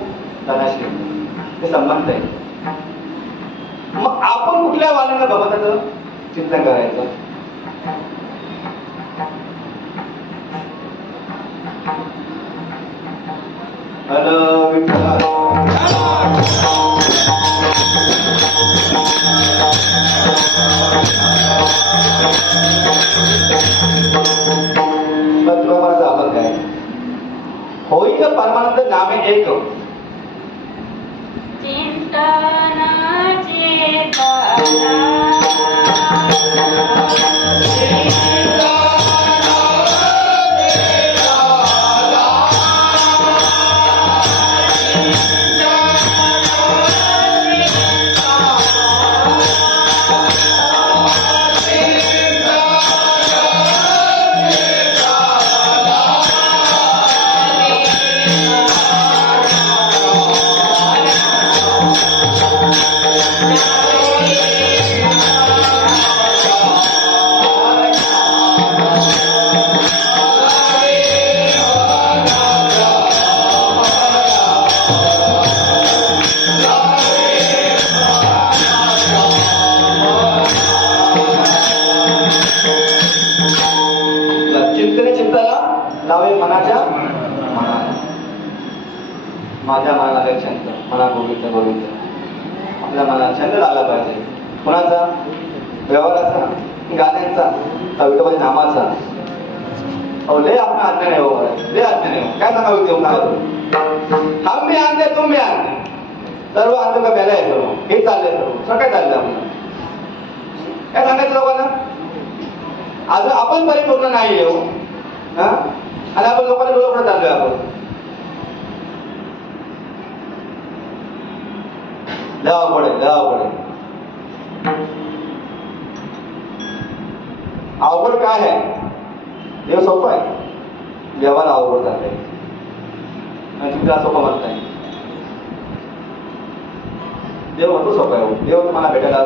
धनाशी येतो. हे संबंध आहे. मग आपण कुठल्या वाणीनं भगवंताचं चिंतन करायचं? हॅलो विठ्ठल, आपण काय होईल परमानंद नामे एक लावे मनाच्या मनाला. माझ्या मनाला छंद, मना गोविंद गोविंद. आपल्या मनाला छंद लागला पाहिजे. कोणाचा? व्यवहाराचा, गाण्यांचा, विठोबाच्या नामाचा. अहो लय आपण आज्ञा नाही हो, लय आज्ञा नाही. काय सांगावं देऊ नका. हम भी आणते, तुम भी आणते, सर्व आणतो का बेला आहे सर्व. हे चाललंय सर्व काय चाललंय आपलं? काय सांगायचं लोकांना? आज आपण परिपूर्ण नाही हो, आणि आपण लोकांना बरोबर चाललोय. आपण द्यावं पडेल. अवघड काय आहे? देव सोपं आहे, देवाला अवघड झालंय. तुम्ही त्याला सोपं म्हणताय. देव म्हणतो सोपं आहे. देव तुम्हाला भेटायला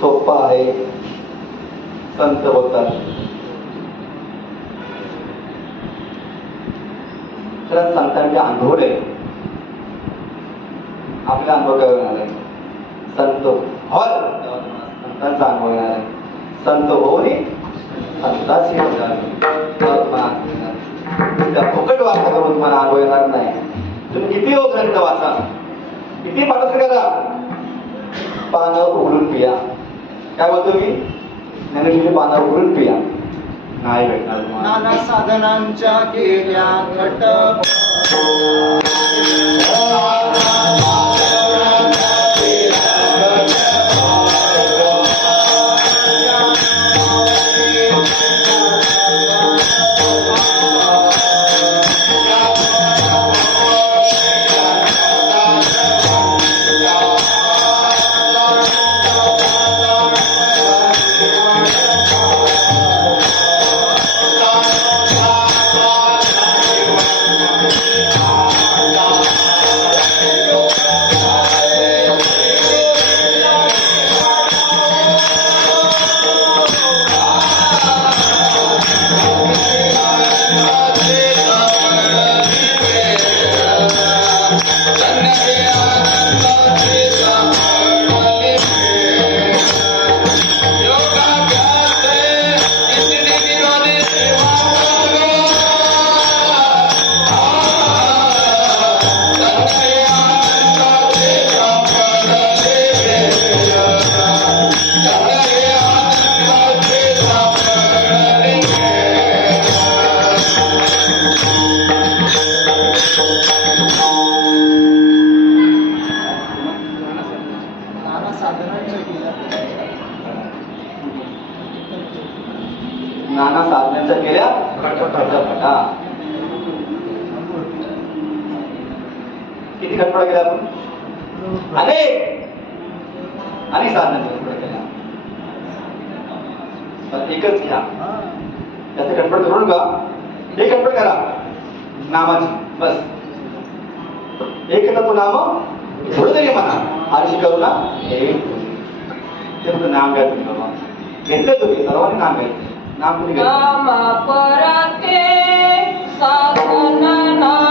सोपं आहे. संत बोलतात खरंच संतांचे अनुभव आहे. आपला अनुभव काय होणार आहे? संत हॉल संतांचा अनुभव येणार आहे. संत होऊन संतांची फुकट वाचा करून तुम्हाला अनुभव येणार नाही. तुम्ही किती हो ग्रंथ वाचा, किती पाठ करा, पानं उघडून पिया. काय बोलतो मी? ज्ञानेश्वरी पानं उघडून पिया, नाही भेटणार तुम्हाला. नाना साधनांच्या केल्या घट नाना साधनांच्या केल्या हा. किती खटपटा केल्या आपण? अनेक साधनांच्या खटपटा केल्या. पण एकच घ्या, त्याचे खटपट करू नका. एक खटपट करा नामाची, बस. एक तत्व नाम थोडं तरी म्हणा, आरशी करू ना. ते तुमचं नाम घ्या. तुम्ही बाबा घेतलं, तुम्ही सर्वांनी नाम घ्यायचं. नाम तुम्ही घ्या. नामा परते साधन नाही.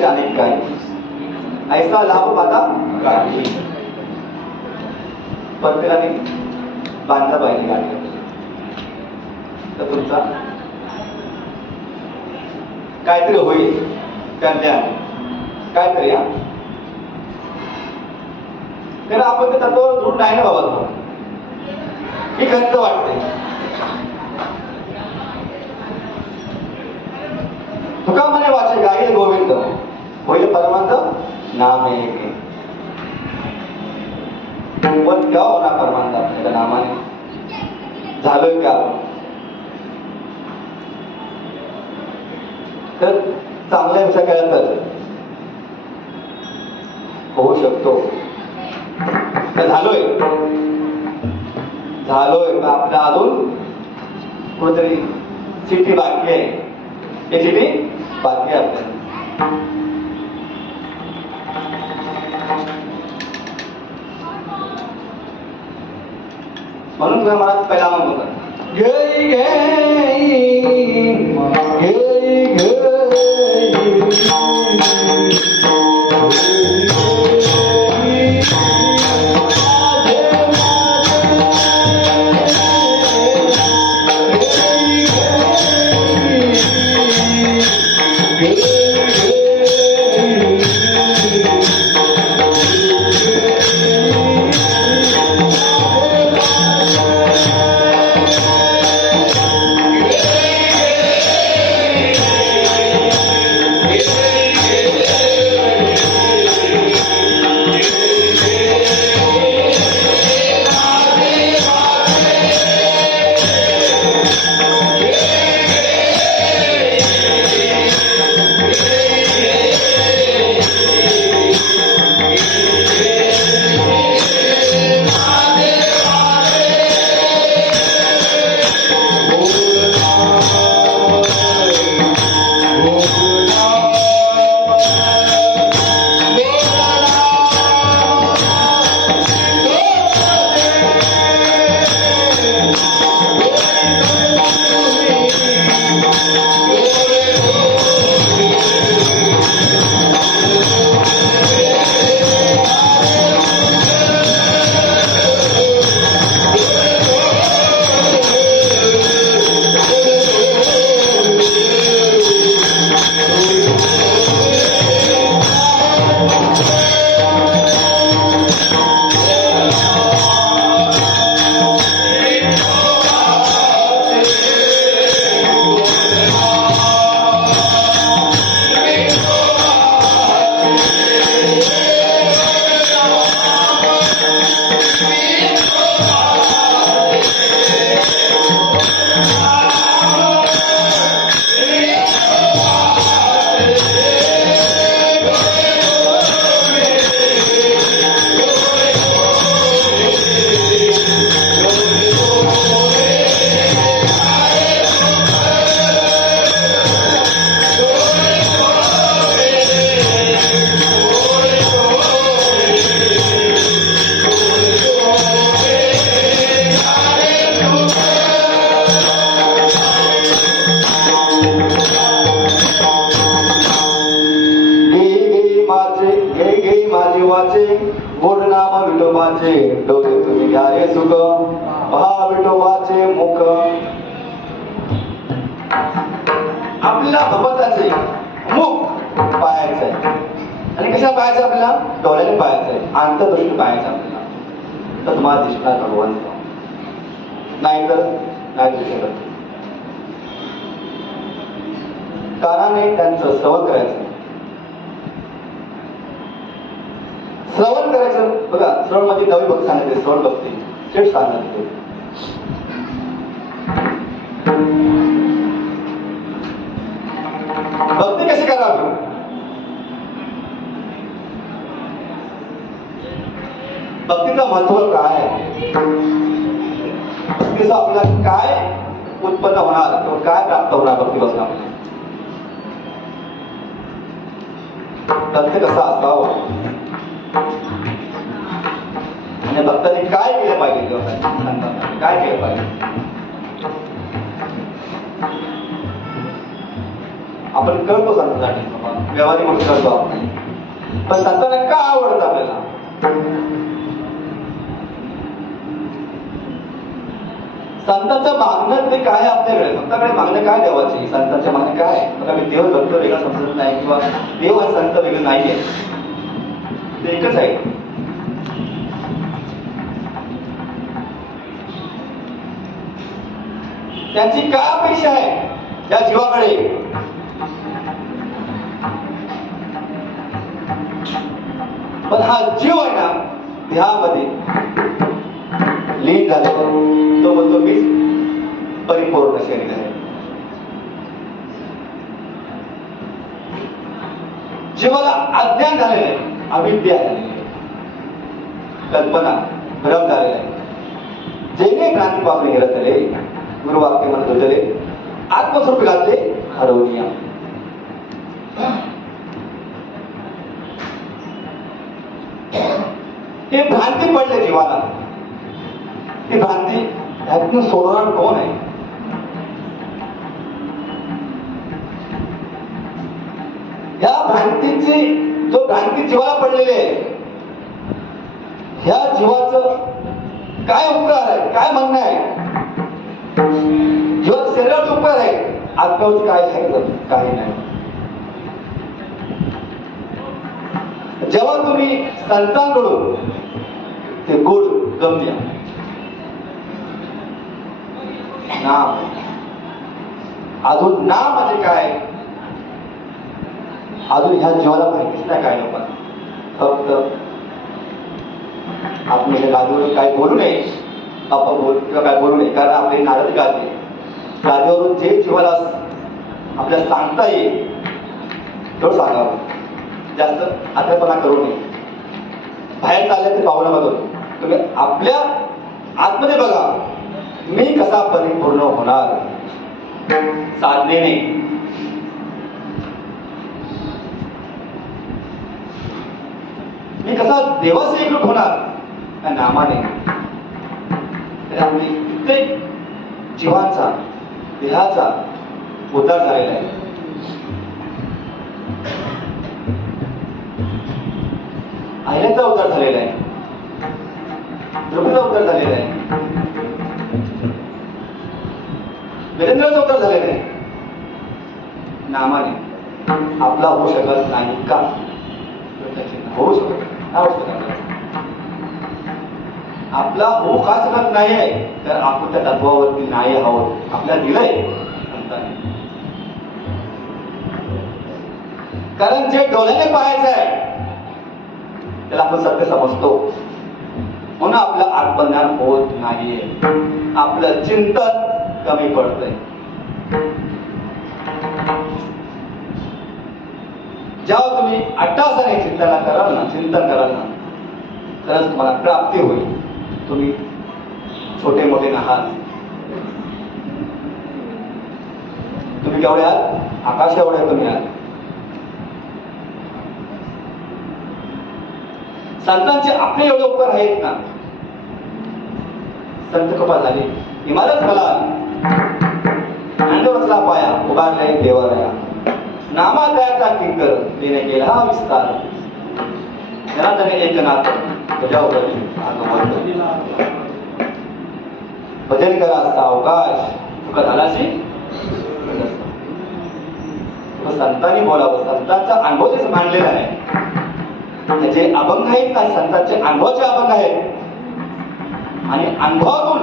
अनेक काय ऐसा लाभ पाता गाठी. प्रत्येकाने बांधला पाहिजे गाठी. तर तुमचा काहीतरी होईल कल्याण काहीतरी हा कारण आपण ते तत्वावर दृढ नाही ना बाबा ही खंत वाटते तुका म्हणे वाचे गाईल गोविंद होईल परमानंद नाम एक पण क्या होणार परमानंद आपल्या नामाने झालोय का तर चांगल्या विचार केला तर होऊ शकतो झालोय का आपल्या अजून कुठेतरी चिठ्ठी बाकी आहे हे चिठ्ठी बाकी आहे आपल्याला म्हणून तुला मला पहिला मग होता गई गई गोड नाम विठोबाचे डोळे तुम्ही घ्या हे सुख पहा विठोबाचे मुख आपल्या भगवंताचे मुख पाहायचं आहे आणि कशा पाहायचं आपल्याला डोळ्याने पाहायचं आहे अंतर्दृष्टी पाहायचं आपल्याला तर तुम्हाला दिसणार भगवंत नाही तर नाही दिसू शकत कानाने त्यांचं श्रवण करायचं श्रवण करायचं बघा श्रवण मध्ये नवी भक्त सांगितले श्रवण भक्ती थेट सांगितले भक्ती कशी करावी भक्तीचं महत्व काय भक्तीचं आपल्याला काय उत्पन्न होणार किंवा काय प्राप्त होणार भक्तीपासून आपल्याला भक्ती कसा असावं आणि भक्तांनी काय केलं पाहिजे काय केलं पाहिजे आपण कळतो संतांसाठी व्यवहारिक म्हणून करतो आपण पण संतांना का आवडतं आपल्याला संतांचं मागणं ते काय आपल्याकडे संतांकडे मागणं काय देवाची संतांच्या मागणं काय मला मी देव भक्त वेगळा समजत नाही किंवा देव आणि संत वेगळं नाहीये ते एकच आहे त्यांची काय अपेक्षा आहे त्या जीवाकडे पण हा जीव आहे ना देहामध्ये लीन झाले तो म्हणतो मीच परिपूर्ण शरीर आहे जीवाला अज्ञान झालेलं आहे अविद्या झालेली आहे कल्पना भ्रम झालेला आहे जेणे क्रांती पावले गेलं तले गुरुवाक्य म्हणत होते आत्मस्वरूप घातले हरवणीया हे भ्रांती पडले जीवाला ही भ्रांती ह्यातून सोडवणार कोण आहे ह्या भ्रांतीची जो भ्रांती जीवाला पडलेली आहे ह्या जीवाचं काय उपकार आहे काय म्हणणं आहे जीवाचं शरीराचा उपकार आहे आत्म्यावर काय आहे काही नाही जेव्हा तुम्ही संतांकडून ते गुड गम्य नाम अजून नाम म्हणजे काय अजून ह्या जीवाला माहितीच नाही काय लोक फक्त आपण हे गादीवरून काय बोलू नये आपण बोल किंवा काय बोलू नये कारण आपली नारद गादी गादीवरून जे जीवाला आपल्याला सांगता येईल तेवढं सांगावं जास्त आत्रेपणा करू नये बाहेर चालले ते पाहुणा बघून तुम्ही आपल्या आतमध्ये बघा मी कसा परिपूर्ण होणार साधनेने मी कसा देवाचे एकरूप होणार त्या नामाने तर आपली प्रत्येक जीवाचा देहाचा उद्धार झालेला आहे आयल्याचा उद्धार झालेला आहे द्रौपदीचा उद्धार झालेला आहे वीरेंद्राचा उद्धार झालेला आहे नामाने आपला होऊ शकत नाही का होऊ शकत आपला होऊ का शकत नाहीये तर आपण त्या तत्वावरती नाही आहोत आपल्याला दिलंय कारण जे डोळ्याने पाहायचं आहे त्याला आपण सत्य समजतो म्हणून आपलं आत्मज्ञान होत नाहीये आपलं चिंतन कमी पडतंय जेव्हा तुम्ही अट्टासाने चिंतन कराल ना तरच तुम्हाला प्राप्ती होईल तुम्ही छोटे मोठे नाहात तुम्ही केवढे आहात आकाश एवढे तुम्ही आहात संतांचे आपले एवढे उपकार आहेत ना संत कृपा झाली इमारत मला अंडवरचला पाया उभारले देवालया नामादयाचा किंकर तिने केला विस्तार जनार्दने एक नाथ भजन करा सावकाश तुका झालाशी संतांनी बोलावं संतांचा अनुभव जे मांडलेला आहे जे अभंग आहेत ना संतांचे अनुभवाचे अभंग आहेत आणि अनुभवातून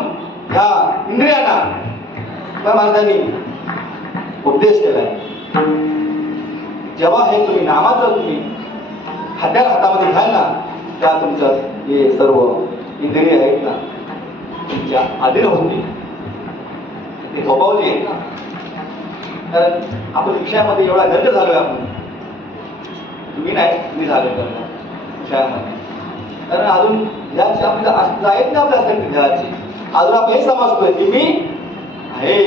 ह्या इंद्रियांना त्या माणसांनी उपदेश केलाय जेव्हा हे तुम्ही नामाचं तुम्ही हातामध्ये घ्याल ना त्या तुमचं हे सर्व इंद्रिय आहेत ना तुमच्या अधीन होती ते थोपवली आहेत ना कारण आपण विषयामध्ये एवढा गर्द झालोय आपण तुम्ही नाही तुम्ही झाले विषयामध्ये कारण अजून ह्याची आपल्याला जायत नाही आपल्या असते ध्याची अजून आपण हे समजतोय की मी आहे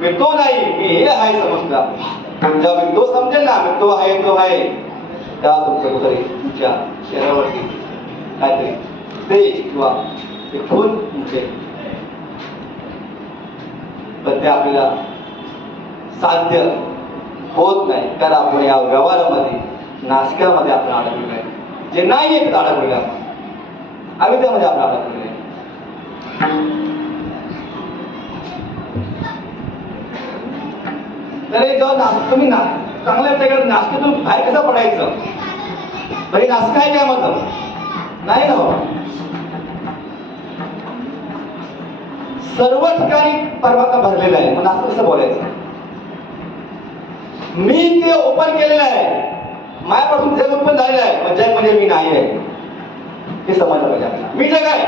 मी तो नाही मी हे आहे समजतो आपण जेव्हा मी तो समजेल ना मी तो आहे त्या तुमचं कुठेतरी तुमच्या शरीरावरती काहीतरी तेज किंवा ते खून तुमचे पण ते आपल्याला साध्य होत नाही कारण आपण या व्यवहारामध्ये नाशकामध्ये आपण अडकलेलो आहे जे नाही आहे ते अडकलेलं आपण अविद्यामध्ये आपण अडकलेलं आहे अरे जेव्हा तुम्ही चांगल्या प्रकारे नाश्त्यातून बाहेर कसं पडायचं तरी नाश्ता काय काय मत नाही ना बाबा. सर्व ठिकाणी परमात्मा भरलेला आहे मग नाश्ता कसं बोलायचं. मी ते ओपन केलेलं आहे माझ्यापासून जग उत्पन्न झालेलं आहे पण जग म्हणजे मी नाही आहे हे समजलं पाहिजे आपल्याला. मी जग आहे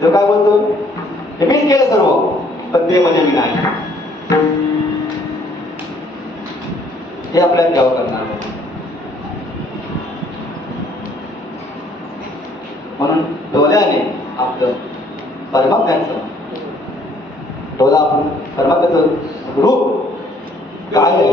जो काय बोलतो हे मीच केलं सर्व पण ते म्हणजे मी नाही हे आपल्याला घ्यावं करणार. म्हणून डोळ्याने आपलं परमात्म्याचं डोळा आपण परमात्म्याचं रूप काय आहे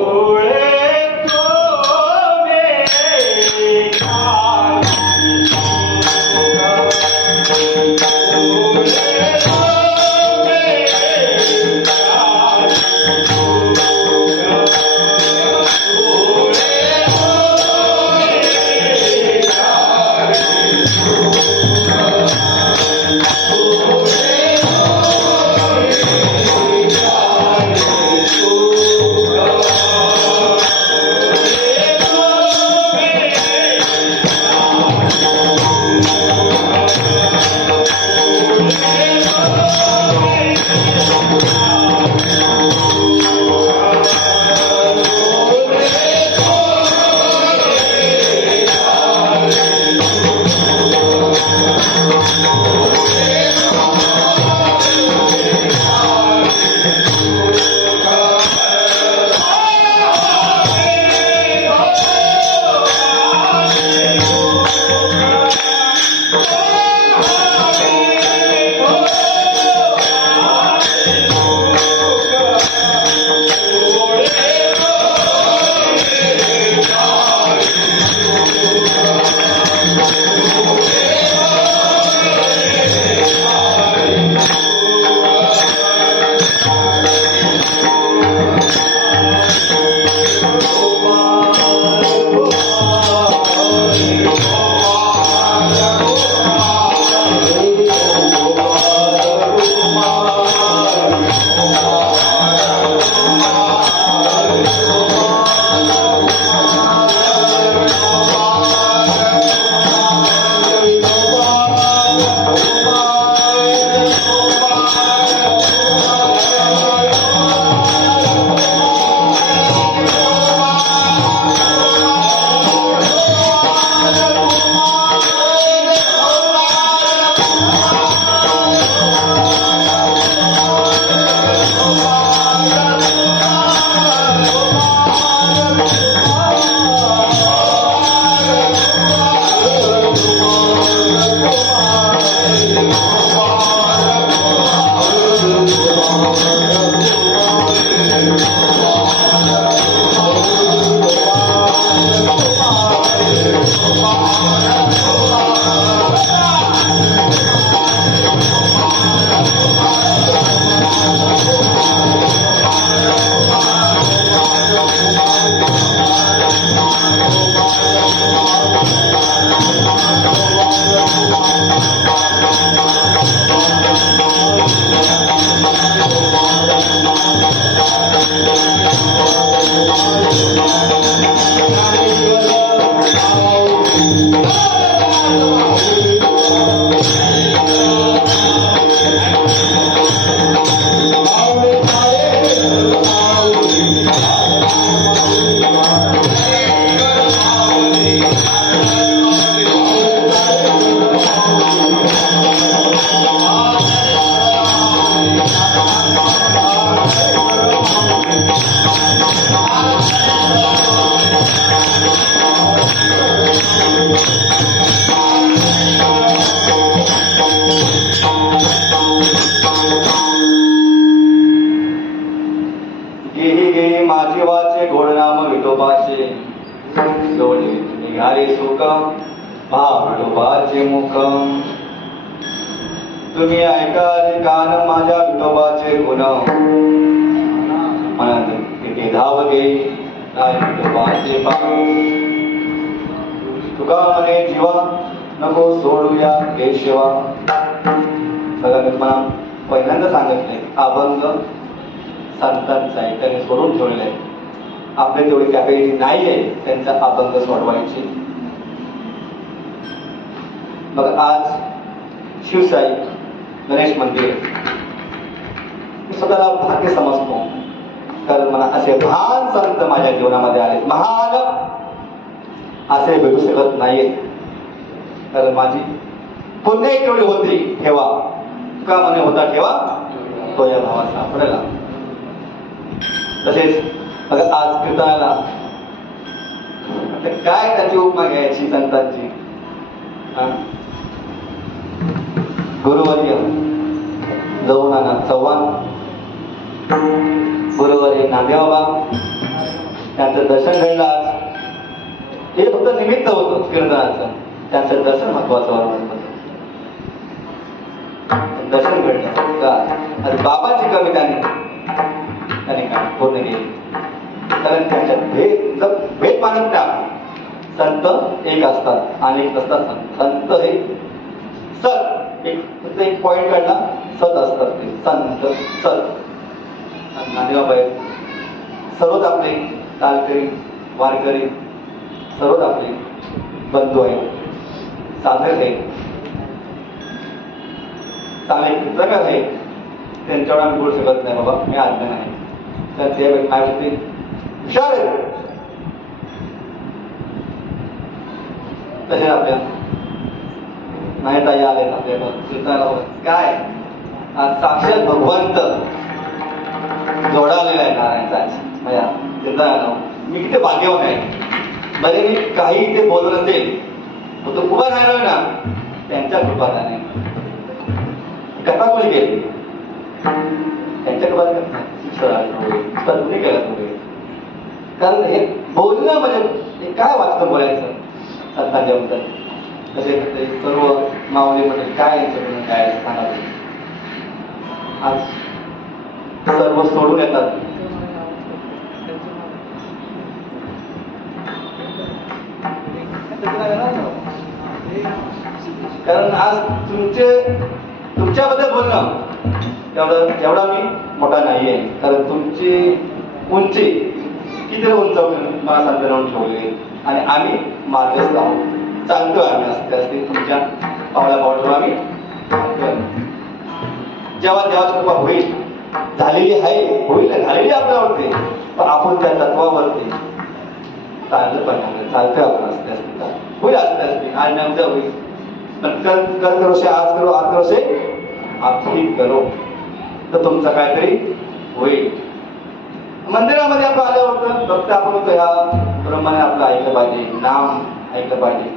विठोबाचे मुख तुम्ही ऐकाल कान माझ्या विठोबाचे गुण म्हणत धावगे काय विठोबाचे पाक तुका म्हणे जीवा नको सोडूया केशवा. बघा तुम्हाला पहिल्यांदा सांगितलंय अभंग संतांचा आहे त्याने सोडून ठेवलेला आहे. आपल्या तेवढी कॅपॅसिटी नाही आहे त्यांचा अभंग सोडवायची. मग आज शिवसाई गणेश मंदिर स्वतःला भाग्य समजतो, कारण मला असे महान संत माझ्या जीवनामध्ये आले, महान असे भेटू शकत नाहीत, कारण माझी पुण्य तेवढी होती ठेवा, का म्हणे होता ठेवा तो या भावा सापडेला. तसेच बघा आज कीर्तनाला काय त्याची उपमा घ्यायची संतांची. गुरुवर्य जाऊन चव्हाण, गुरुवर्य नांदेबाबा त्यांचं दर्शन घडलं आज. हे फक्त निमित्त होतं कीर्तनाचं, त्यांचं दर्शन महत्वाचं वाटतं. दर्शन घडलं का आणि बाबाची कमी त्यांनी काय पूर्ण केली, कारण त्यांच्यात भेद मानत नाही. संत एक असतात अनेक असतात. संत हे सत एक पॉइंट काढला, सत असतात ते संत सत. नांदेबाबा सर्वच आपले तालकरी वारकरी सर्वच आपले बंधू आहेत, साधक आहेत, चांगले कीर्तनकार आहेत. त्यांच्यावर आम्ही बोलू शकत नाही बाबा मी आज्ञा नाही, तर ते माझ्यासाठी हुशार आहेत. तसे आपल्या नाही ताई आले आपल्याला कीर्तनाला काय साक्षात भगवंत जोडालेला आहे नारायणचा माझ्या कीर्तनाला. मी किती भाग्यवान आहे. म्हणजे मी काही ते बोलत नसेल तो उभा राहिलो ना त्यांच्या कृपाने. कथा कोणी केली त्यांच्या कृपाने तुम्ही केला तुम्ही, कारण हे बोलणं म्हणजे काय वाचतं बोलायचं संतांच्या बद्दल. तसे सर्व माऊली म्हणजे काय काय सांगायचं. आज सर्व सोडून येतात. कारण आज तुमच्याबद्दल बोलणं एवढा मी मोठा नाहीये, कारण तुमची उंची किती उंचावून मला सांगता लावून ठेवली आणि आम्ही मार्गस्थ आहोत. चालतोय आम्ही असते तुमच्या पावला आम्ही जेव्हा देवाची कृपा होईल झालेली आहे, होईल झालेली आपल्यावरती, पण आपण त्या तत्वावरती चाललं पाहिजे. चालतोय आपण असते असते होईल असते आज नंतर होईल. पण कल करो से आज करो, आज करो से आप ही करो, तर तुमचं काहीतरी होईल. मंदिरामध्ये आपण आलं होतं फक्त आपण होतो ह्या ब्रह्माने आपलं ऐकलं पाहिजे, नाम ऐकलं पाहिजे.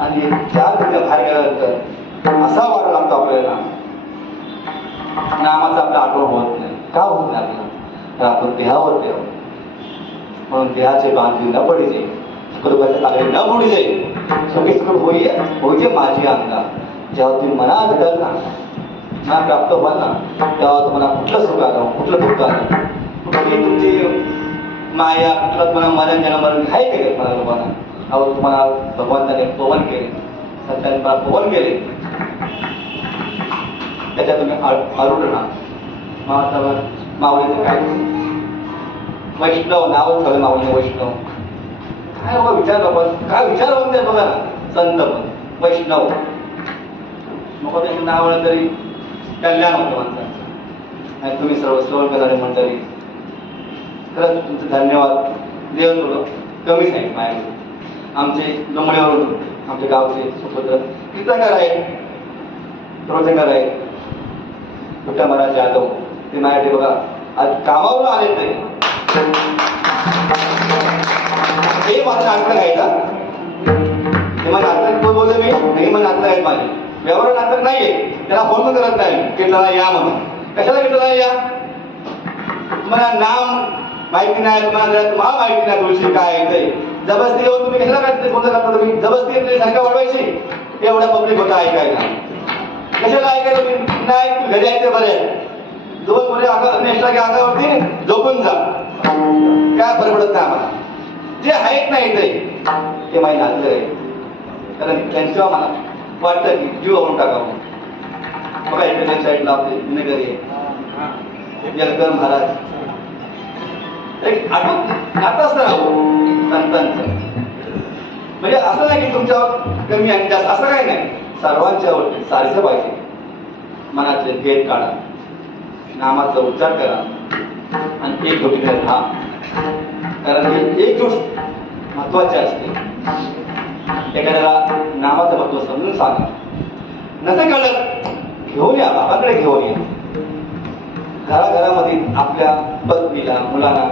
आणि चार घंटे बाहेर गेल्यानंतर असा वाढ लागतो आपल्याला नामाचा आपला आठवण होत नाही. का होत नाही आपल्याला? तर आपण देहावरती आहोत, म्हणून देहाचे बांधले न पडिजे, सुखदुःखाचे चालले न बुडिजे, सुखी सुख होईजे माझी अंगा. जेव्हा तुम्ही मना भेटाल ना, मना प्राप्त व्हाल ना, तेव्हा तुम्हाला कुठलं सुख आलं, कुठलं दुःख आलं, कुठली तुमची माया, कुठलं तुम्हाला मरण जन्मरण आहे का मला लोकांना. अहो तुम्हाला भगवंताने पवन केले, संतांनी मला पवन केले, त्याच्यात तुम्ही आरूढ राहा. माऊलीचं काय वैष्णव नाव ठेवलं माऊलीने वैष्णव. काय बाबा विचार बाबा काय विचार म्हणते बघा ना, संत पण वैष्णव मग त्याचं नाव आलं तरी कल्याण होतं माणसाचं. आणि तुम्ही सर्व श्रवण करणारे मंडळी खरंच तुमचं धन्यवाद. देव थोडं कमीच नाही माझ्याकडे. आमचे डोंगळ्यावरून आमच्या गावचे सुपुत्र कीर्तनकार आहेत, रोजगार आहेत, कुठला महाराज जाधव ते माझ्याकडे बघा आज कामावरून आले. ते माझं नाटक आहे का? ते माझं नाटक कोण बोलले मी नाही, मग नाटक आहेत माझे व्यवहार नाटक नाहीये. त्याला फोन पण करत नाही कीर्तनाला या म्हणून. कशाला कीर्तनाला या? तुम्हाला नाम माहिती नाही, तुम्हाला माहिती नाही तुळशी काय आहे ते. जबरदस्ती येऊन तुम्ही कशाला काय बोलत करता? तुम्ही जबरदस्ती संख्या वाढवायची एवढ्या पब्लिक होता ऐकायला. कशाला ऐकायला तुम्ही? नाही घरी ऐकते बरे दोन पुढे नेक्स्टला घ्या अंगावरती झोपून जा, काय फरक पडत नाही आम्हाला. जे आहेत नाही ते माहीत नातलं आहे, कारण त्यांच्या मला वाटतं की जीव आवरून टाकावं. बघा इकडे साईडला आपले विनगरी आहे, जलकर महाराज एक आठवत नातं असतं ना संतांचं. म्हणजे असं नाही की तुमच्यावर कमी आणि जास्त असं काही नाही, सर्वांच्यावरती सारखं पाहिजे. मनातले भेद काढा, नामाचा उच्चार करा आणि एक गोष्टीने राहा. कारण ही एक गोष्ट महत्वाची असते. एखाद्याला नामाचं महत्व समजून सांगा, नसेल कळलं घेऊन या, बाबांकडे घेऊन या. घराघरामध्ये आपल्या पत्नीला मुलांना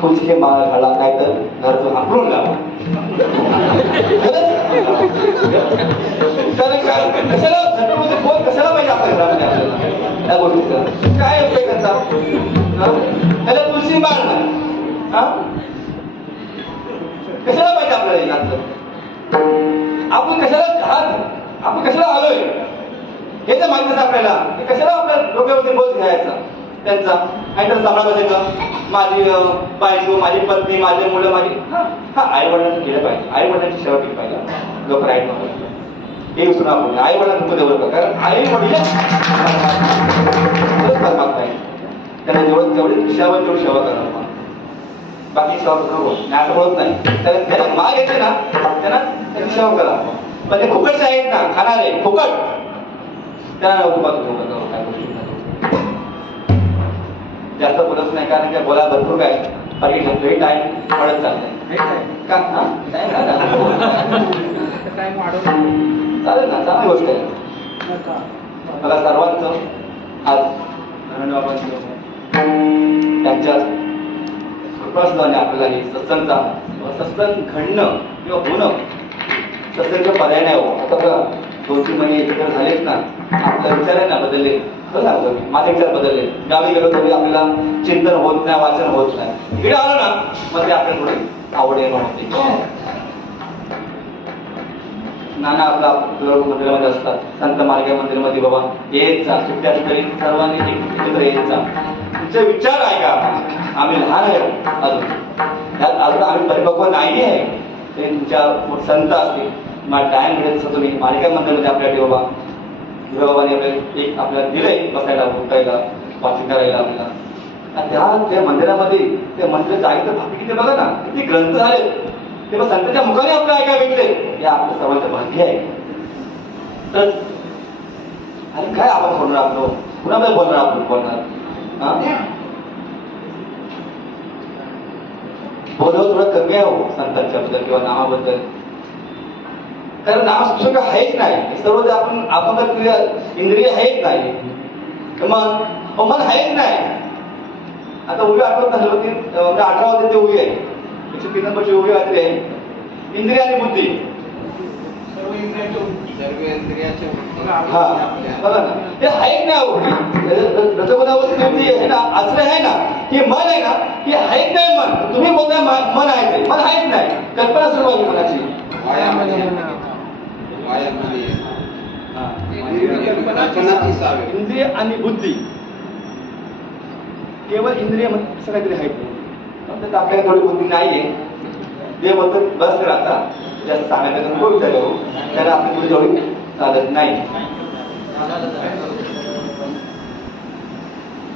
तुळशीचे माळ घाला, नाहीतर घरातून हाकलून लावा. कशाला झटपट फोन कशाला पाहिजे आपल्या घरामध्ये आपल्याला त्या गोष्टीचा काय उपयोग करता? त्याला तुळशी माळ नाही, कशाला पाहिजे आपल्याला लागतं? आपण कशाला घरात आपण कशाला आलोय हे तर माहिती आपल्याला. कशाला आपल्या डोक्यावरती बोध घ्यायचा त्यांचा? आणि तर सांभाळ पाहिजे का माझी बायको, माझी पत्नी, माझे मुलं, माझी हा आई वडिलांचं केलं पाहिजे. आई वडिलांची सेवा केली पाहिजे. लोक राईट नव्हतं हे विसरून आपण आई वडिलांना देवलं, कारण आई वडील परमात्मा आहे. त्यांना जेवढी सेवा तेवढी सेवा करा. बाकी सेवा करू नाही असं बोलत नाही. कारण त्याला माग येते ना त्यांना त्याची सेवा करा. पण ते फुकटचे आहेत ना, खाणारे फुकट, त्यांना जास्त बोलत नाही. कारण त्या बोला भरपूर काय बाकी टाइम वाढत चाललंय का? चालेल ना, चांगली गोष्ट आहे. मला सर्वांचं आज त्यांच्या कृपासनाने आपल्याला हे सत्संग घडणं किंवा होणं सत्संग पर्याय नाही हो. आता बघा 2-3 महिने एकत्र झालेत ना, आपल्या विचार आहे ना बदलले. खरं सांगतो मी, माझे विचार बदलले. गावी गेलो तरी आपल्याला चिंतन होत नाही, वाचन होत नाही. इकडे आलो ना मग ते आपल्याला थोडी आवड निर्माण होते. नाना आपला मंदिरामध्ये असतात, संत मार्ग मंदिरामध्ये बाबा येत जा, सुट्ट्या तरी सर्वांनी एकत्र येत जा. तुमचे विचार आहे का? आम्ही लहान आहे अजून, त्यात अजून आम्ही परिपक्व नाही आहे. ते तुमच्या संत असतील मला टाइम मिळेल तसं तुम्ही मालिका मंदिरामध्ये आपल्या बाबा बाबाने आपल्याला एक आपल्याला दिलंय बसायला, उठायला, वाचन करायला आपल्याला. आणि त्या मंदिरामध्ये त्या मंदिराचं ऐकतं भाकरी किती बघा ना, किती ग्रंथ झाले तेव्हा संतांच्या मुखाने आपल्याला ऐकायला भेटले. हे आपल्या सर्वांचं भाग्य आहे. तर आणि काय आपण बोलणार, आपलं कुणाबद्दल बोलणार, आपण बोलणार बोलव थोडं कमी आहे हो संतांच्या बद्दल किंवा नामाबद्दल. कारण नामस्पृशक आहेच नाही, सर्व जे आपण इंद्रिय आहेच नाही, मग मन आहेच नाही. आता उभी आठवत झालं होती 18 वाजता ते उभी आहे, 103 नंबरची उभी वाजली आहे. इंद्रिय आणि बुद्धी हा बघा ना, ते आहेच नाही. रजगुणावरती आहे ना, आश्रय आहे ना, हे मन आहे ना, हे आहेच नाही. मन तुम्ही बोलताय मन आहे, ते मन आहेच नाही. कल्पना सर्व आहे मनाची. इंद्रिय आणि बुद्धी केवळ इंद्रिय असं काहीतरी आहे. फक्त आपल्याला थोडी बुद्धी नाहीये. ते बोलतात बस कर आता, जास्त सांगायचं नको विचार करू, त्याला आपली बुद्धी थोडी चालत नाही.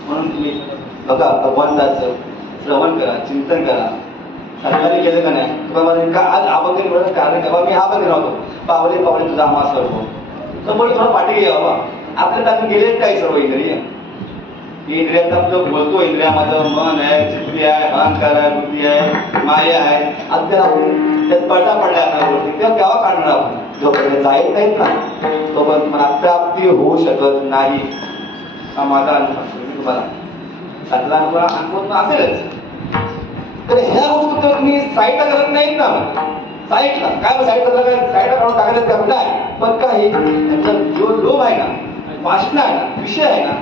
म्हणून तुम्ही बघा भगवंताचं श्रवण करा, चिंतन करा. सरकारी केलं का नाही तुम्हाला का आज आपण कारण तेव्हा मी हा पण नव्हतो पावले पावले तुझा आम्हा सर्व तर बोल थोडं पाठी घे बाबा. आपल्या त्यातून गेलेच काय सर्व इंद्रिय. इंद्रियात आपलं बोलतो, इंद्रियामध्ये मन आहे, चित्ती आहे, अहंकार आहे, बुद्धी आहे, माया आहे. आता आपण त्यात पडला आपल्या गोष्टी तेव्हा केव्हा काढणार आपण? जोपर्यंत जायच नाहीत ना तोपर्यंत मला प्राप्ती होऊ शकत नाही. हा माझा अनुभव तुम्हाला त्यातला अनुभव असेलच. तर ह्या गोष्टी तर तुम्ही साईडला करत नाहीत ना. साईडला काय साईडला साईडला काढून टाकायचं करत नाही. पण काय त्यांचा जो लोभ आहे ना, वासना आहे ना, विषय आहे ना,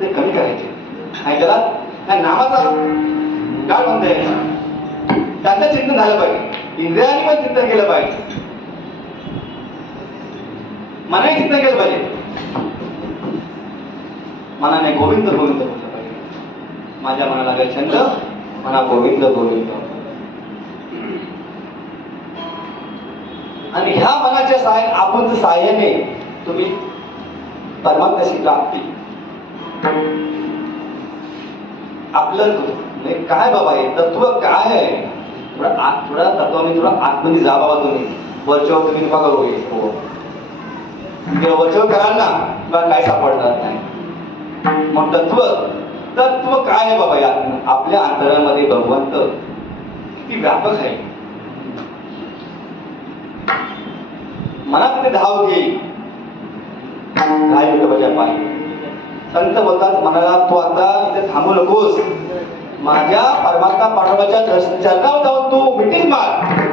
ते कमी करायचे. आणि त्याला त्या नामाचा गाठ म्हणता येईल. त्यांचं चिंतन झालं पाहिजे. इंद्रियाने पण चिंतन केलं पाहिजे, मनाने चिंतन केलं पाहिजे. मनाने गोविंद गोविंद बोललं पाहिजे. माझ्या मनाला काय छंद, म्हणा गोविंद गोविंद. आणि ह्या मनाच्या आपण सहाय्याने तुम्ही परमात्म्याशी प्राप्ती आपलं नाही, काय बाबा हे तत्व काय आहे? थोडा तत्व मी थोडा आतमध्ये जा बाबा. तुम्ही वरच्यावर तुम्ही बघा हो, वरच्यावर कराल ना तुला काय सापडणार नाही. मग तत्व काय आहे बाबा? या आपल्या अंतरामध्ये भगवंत किती व्यापक आहे. मनात ते धाव घे काय विठोबाच्या पायी. संत बोलतात मनाला तू आता इथे थांबू नकोस, माझ्या परमात्मा पांडवाच्या चरणावर जाऊन तू मिटिंग मार.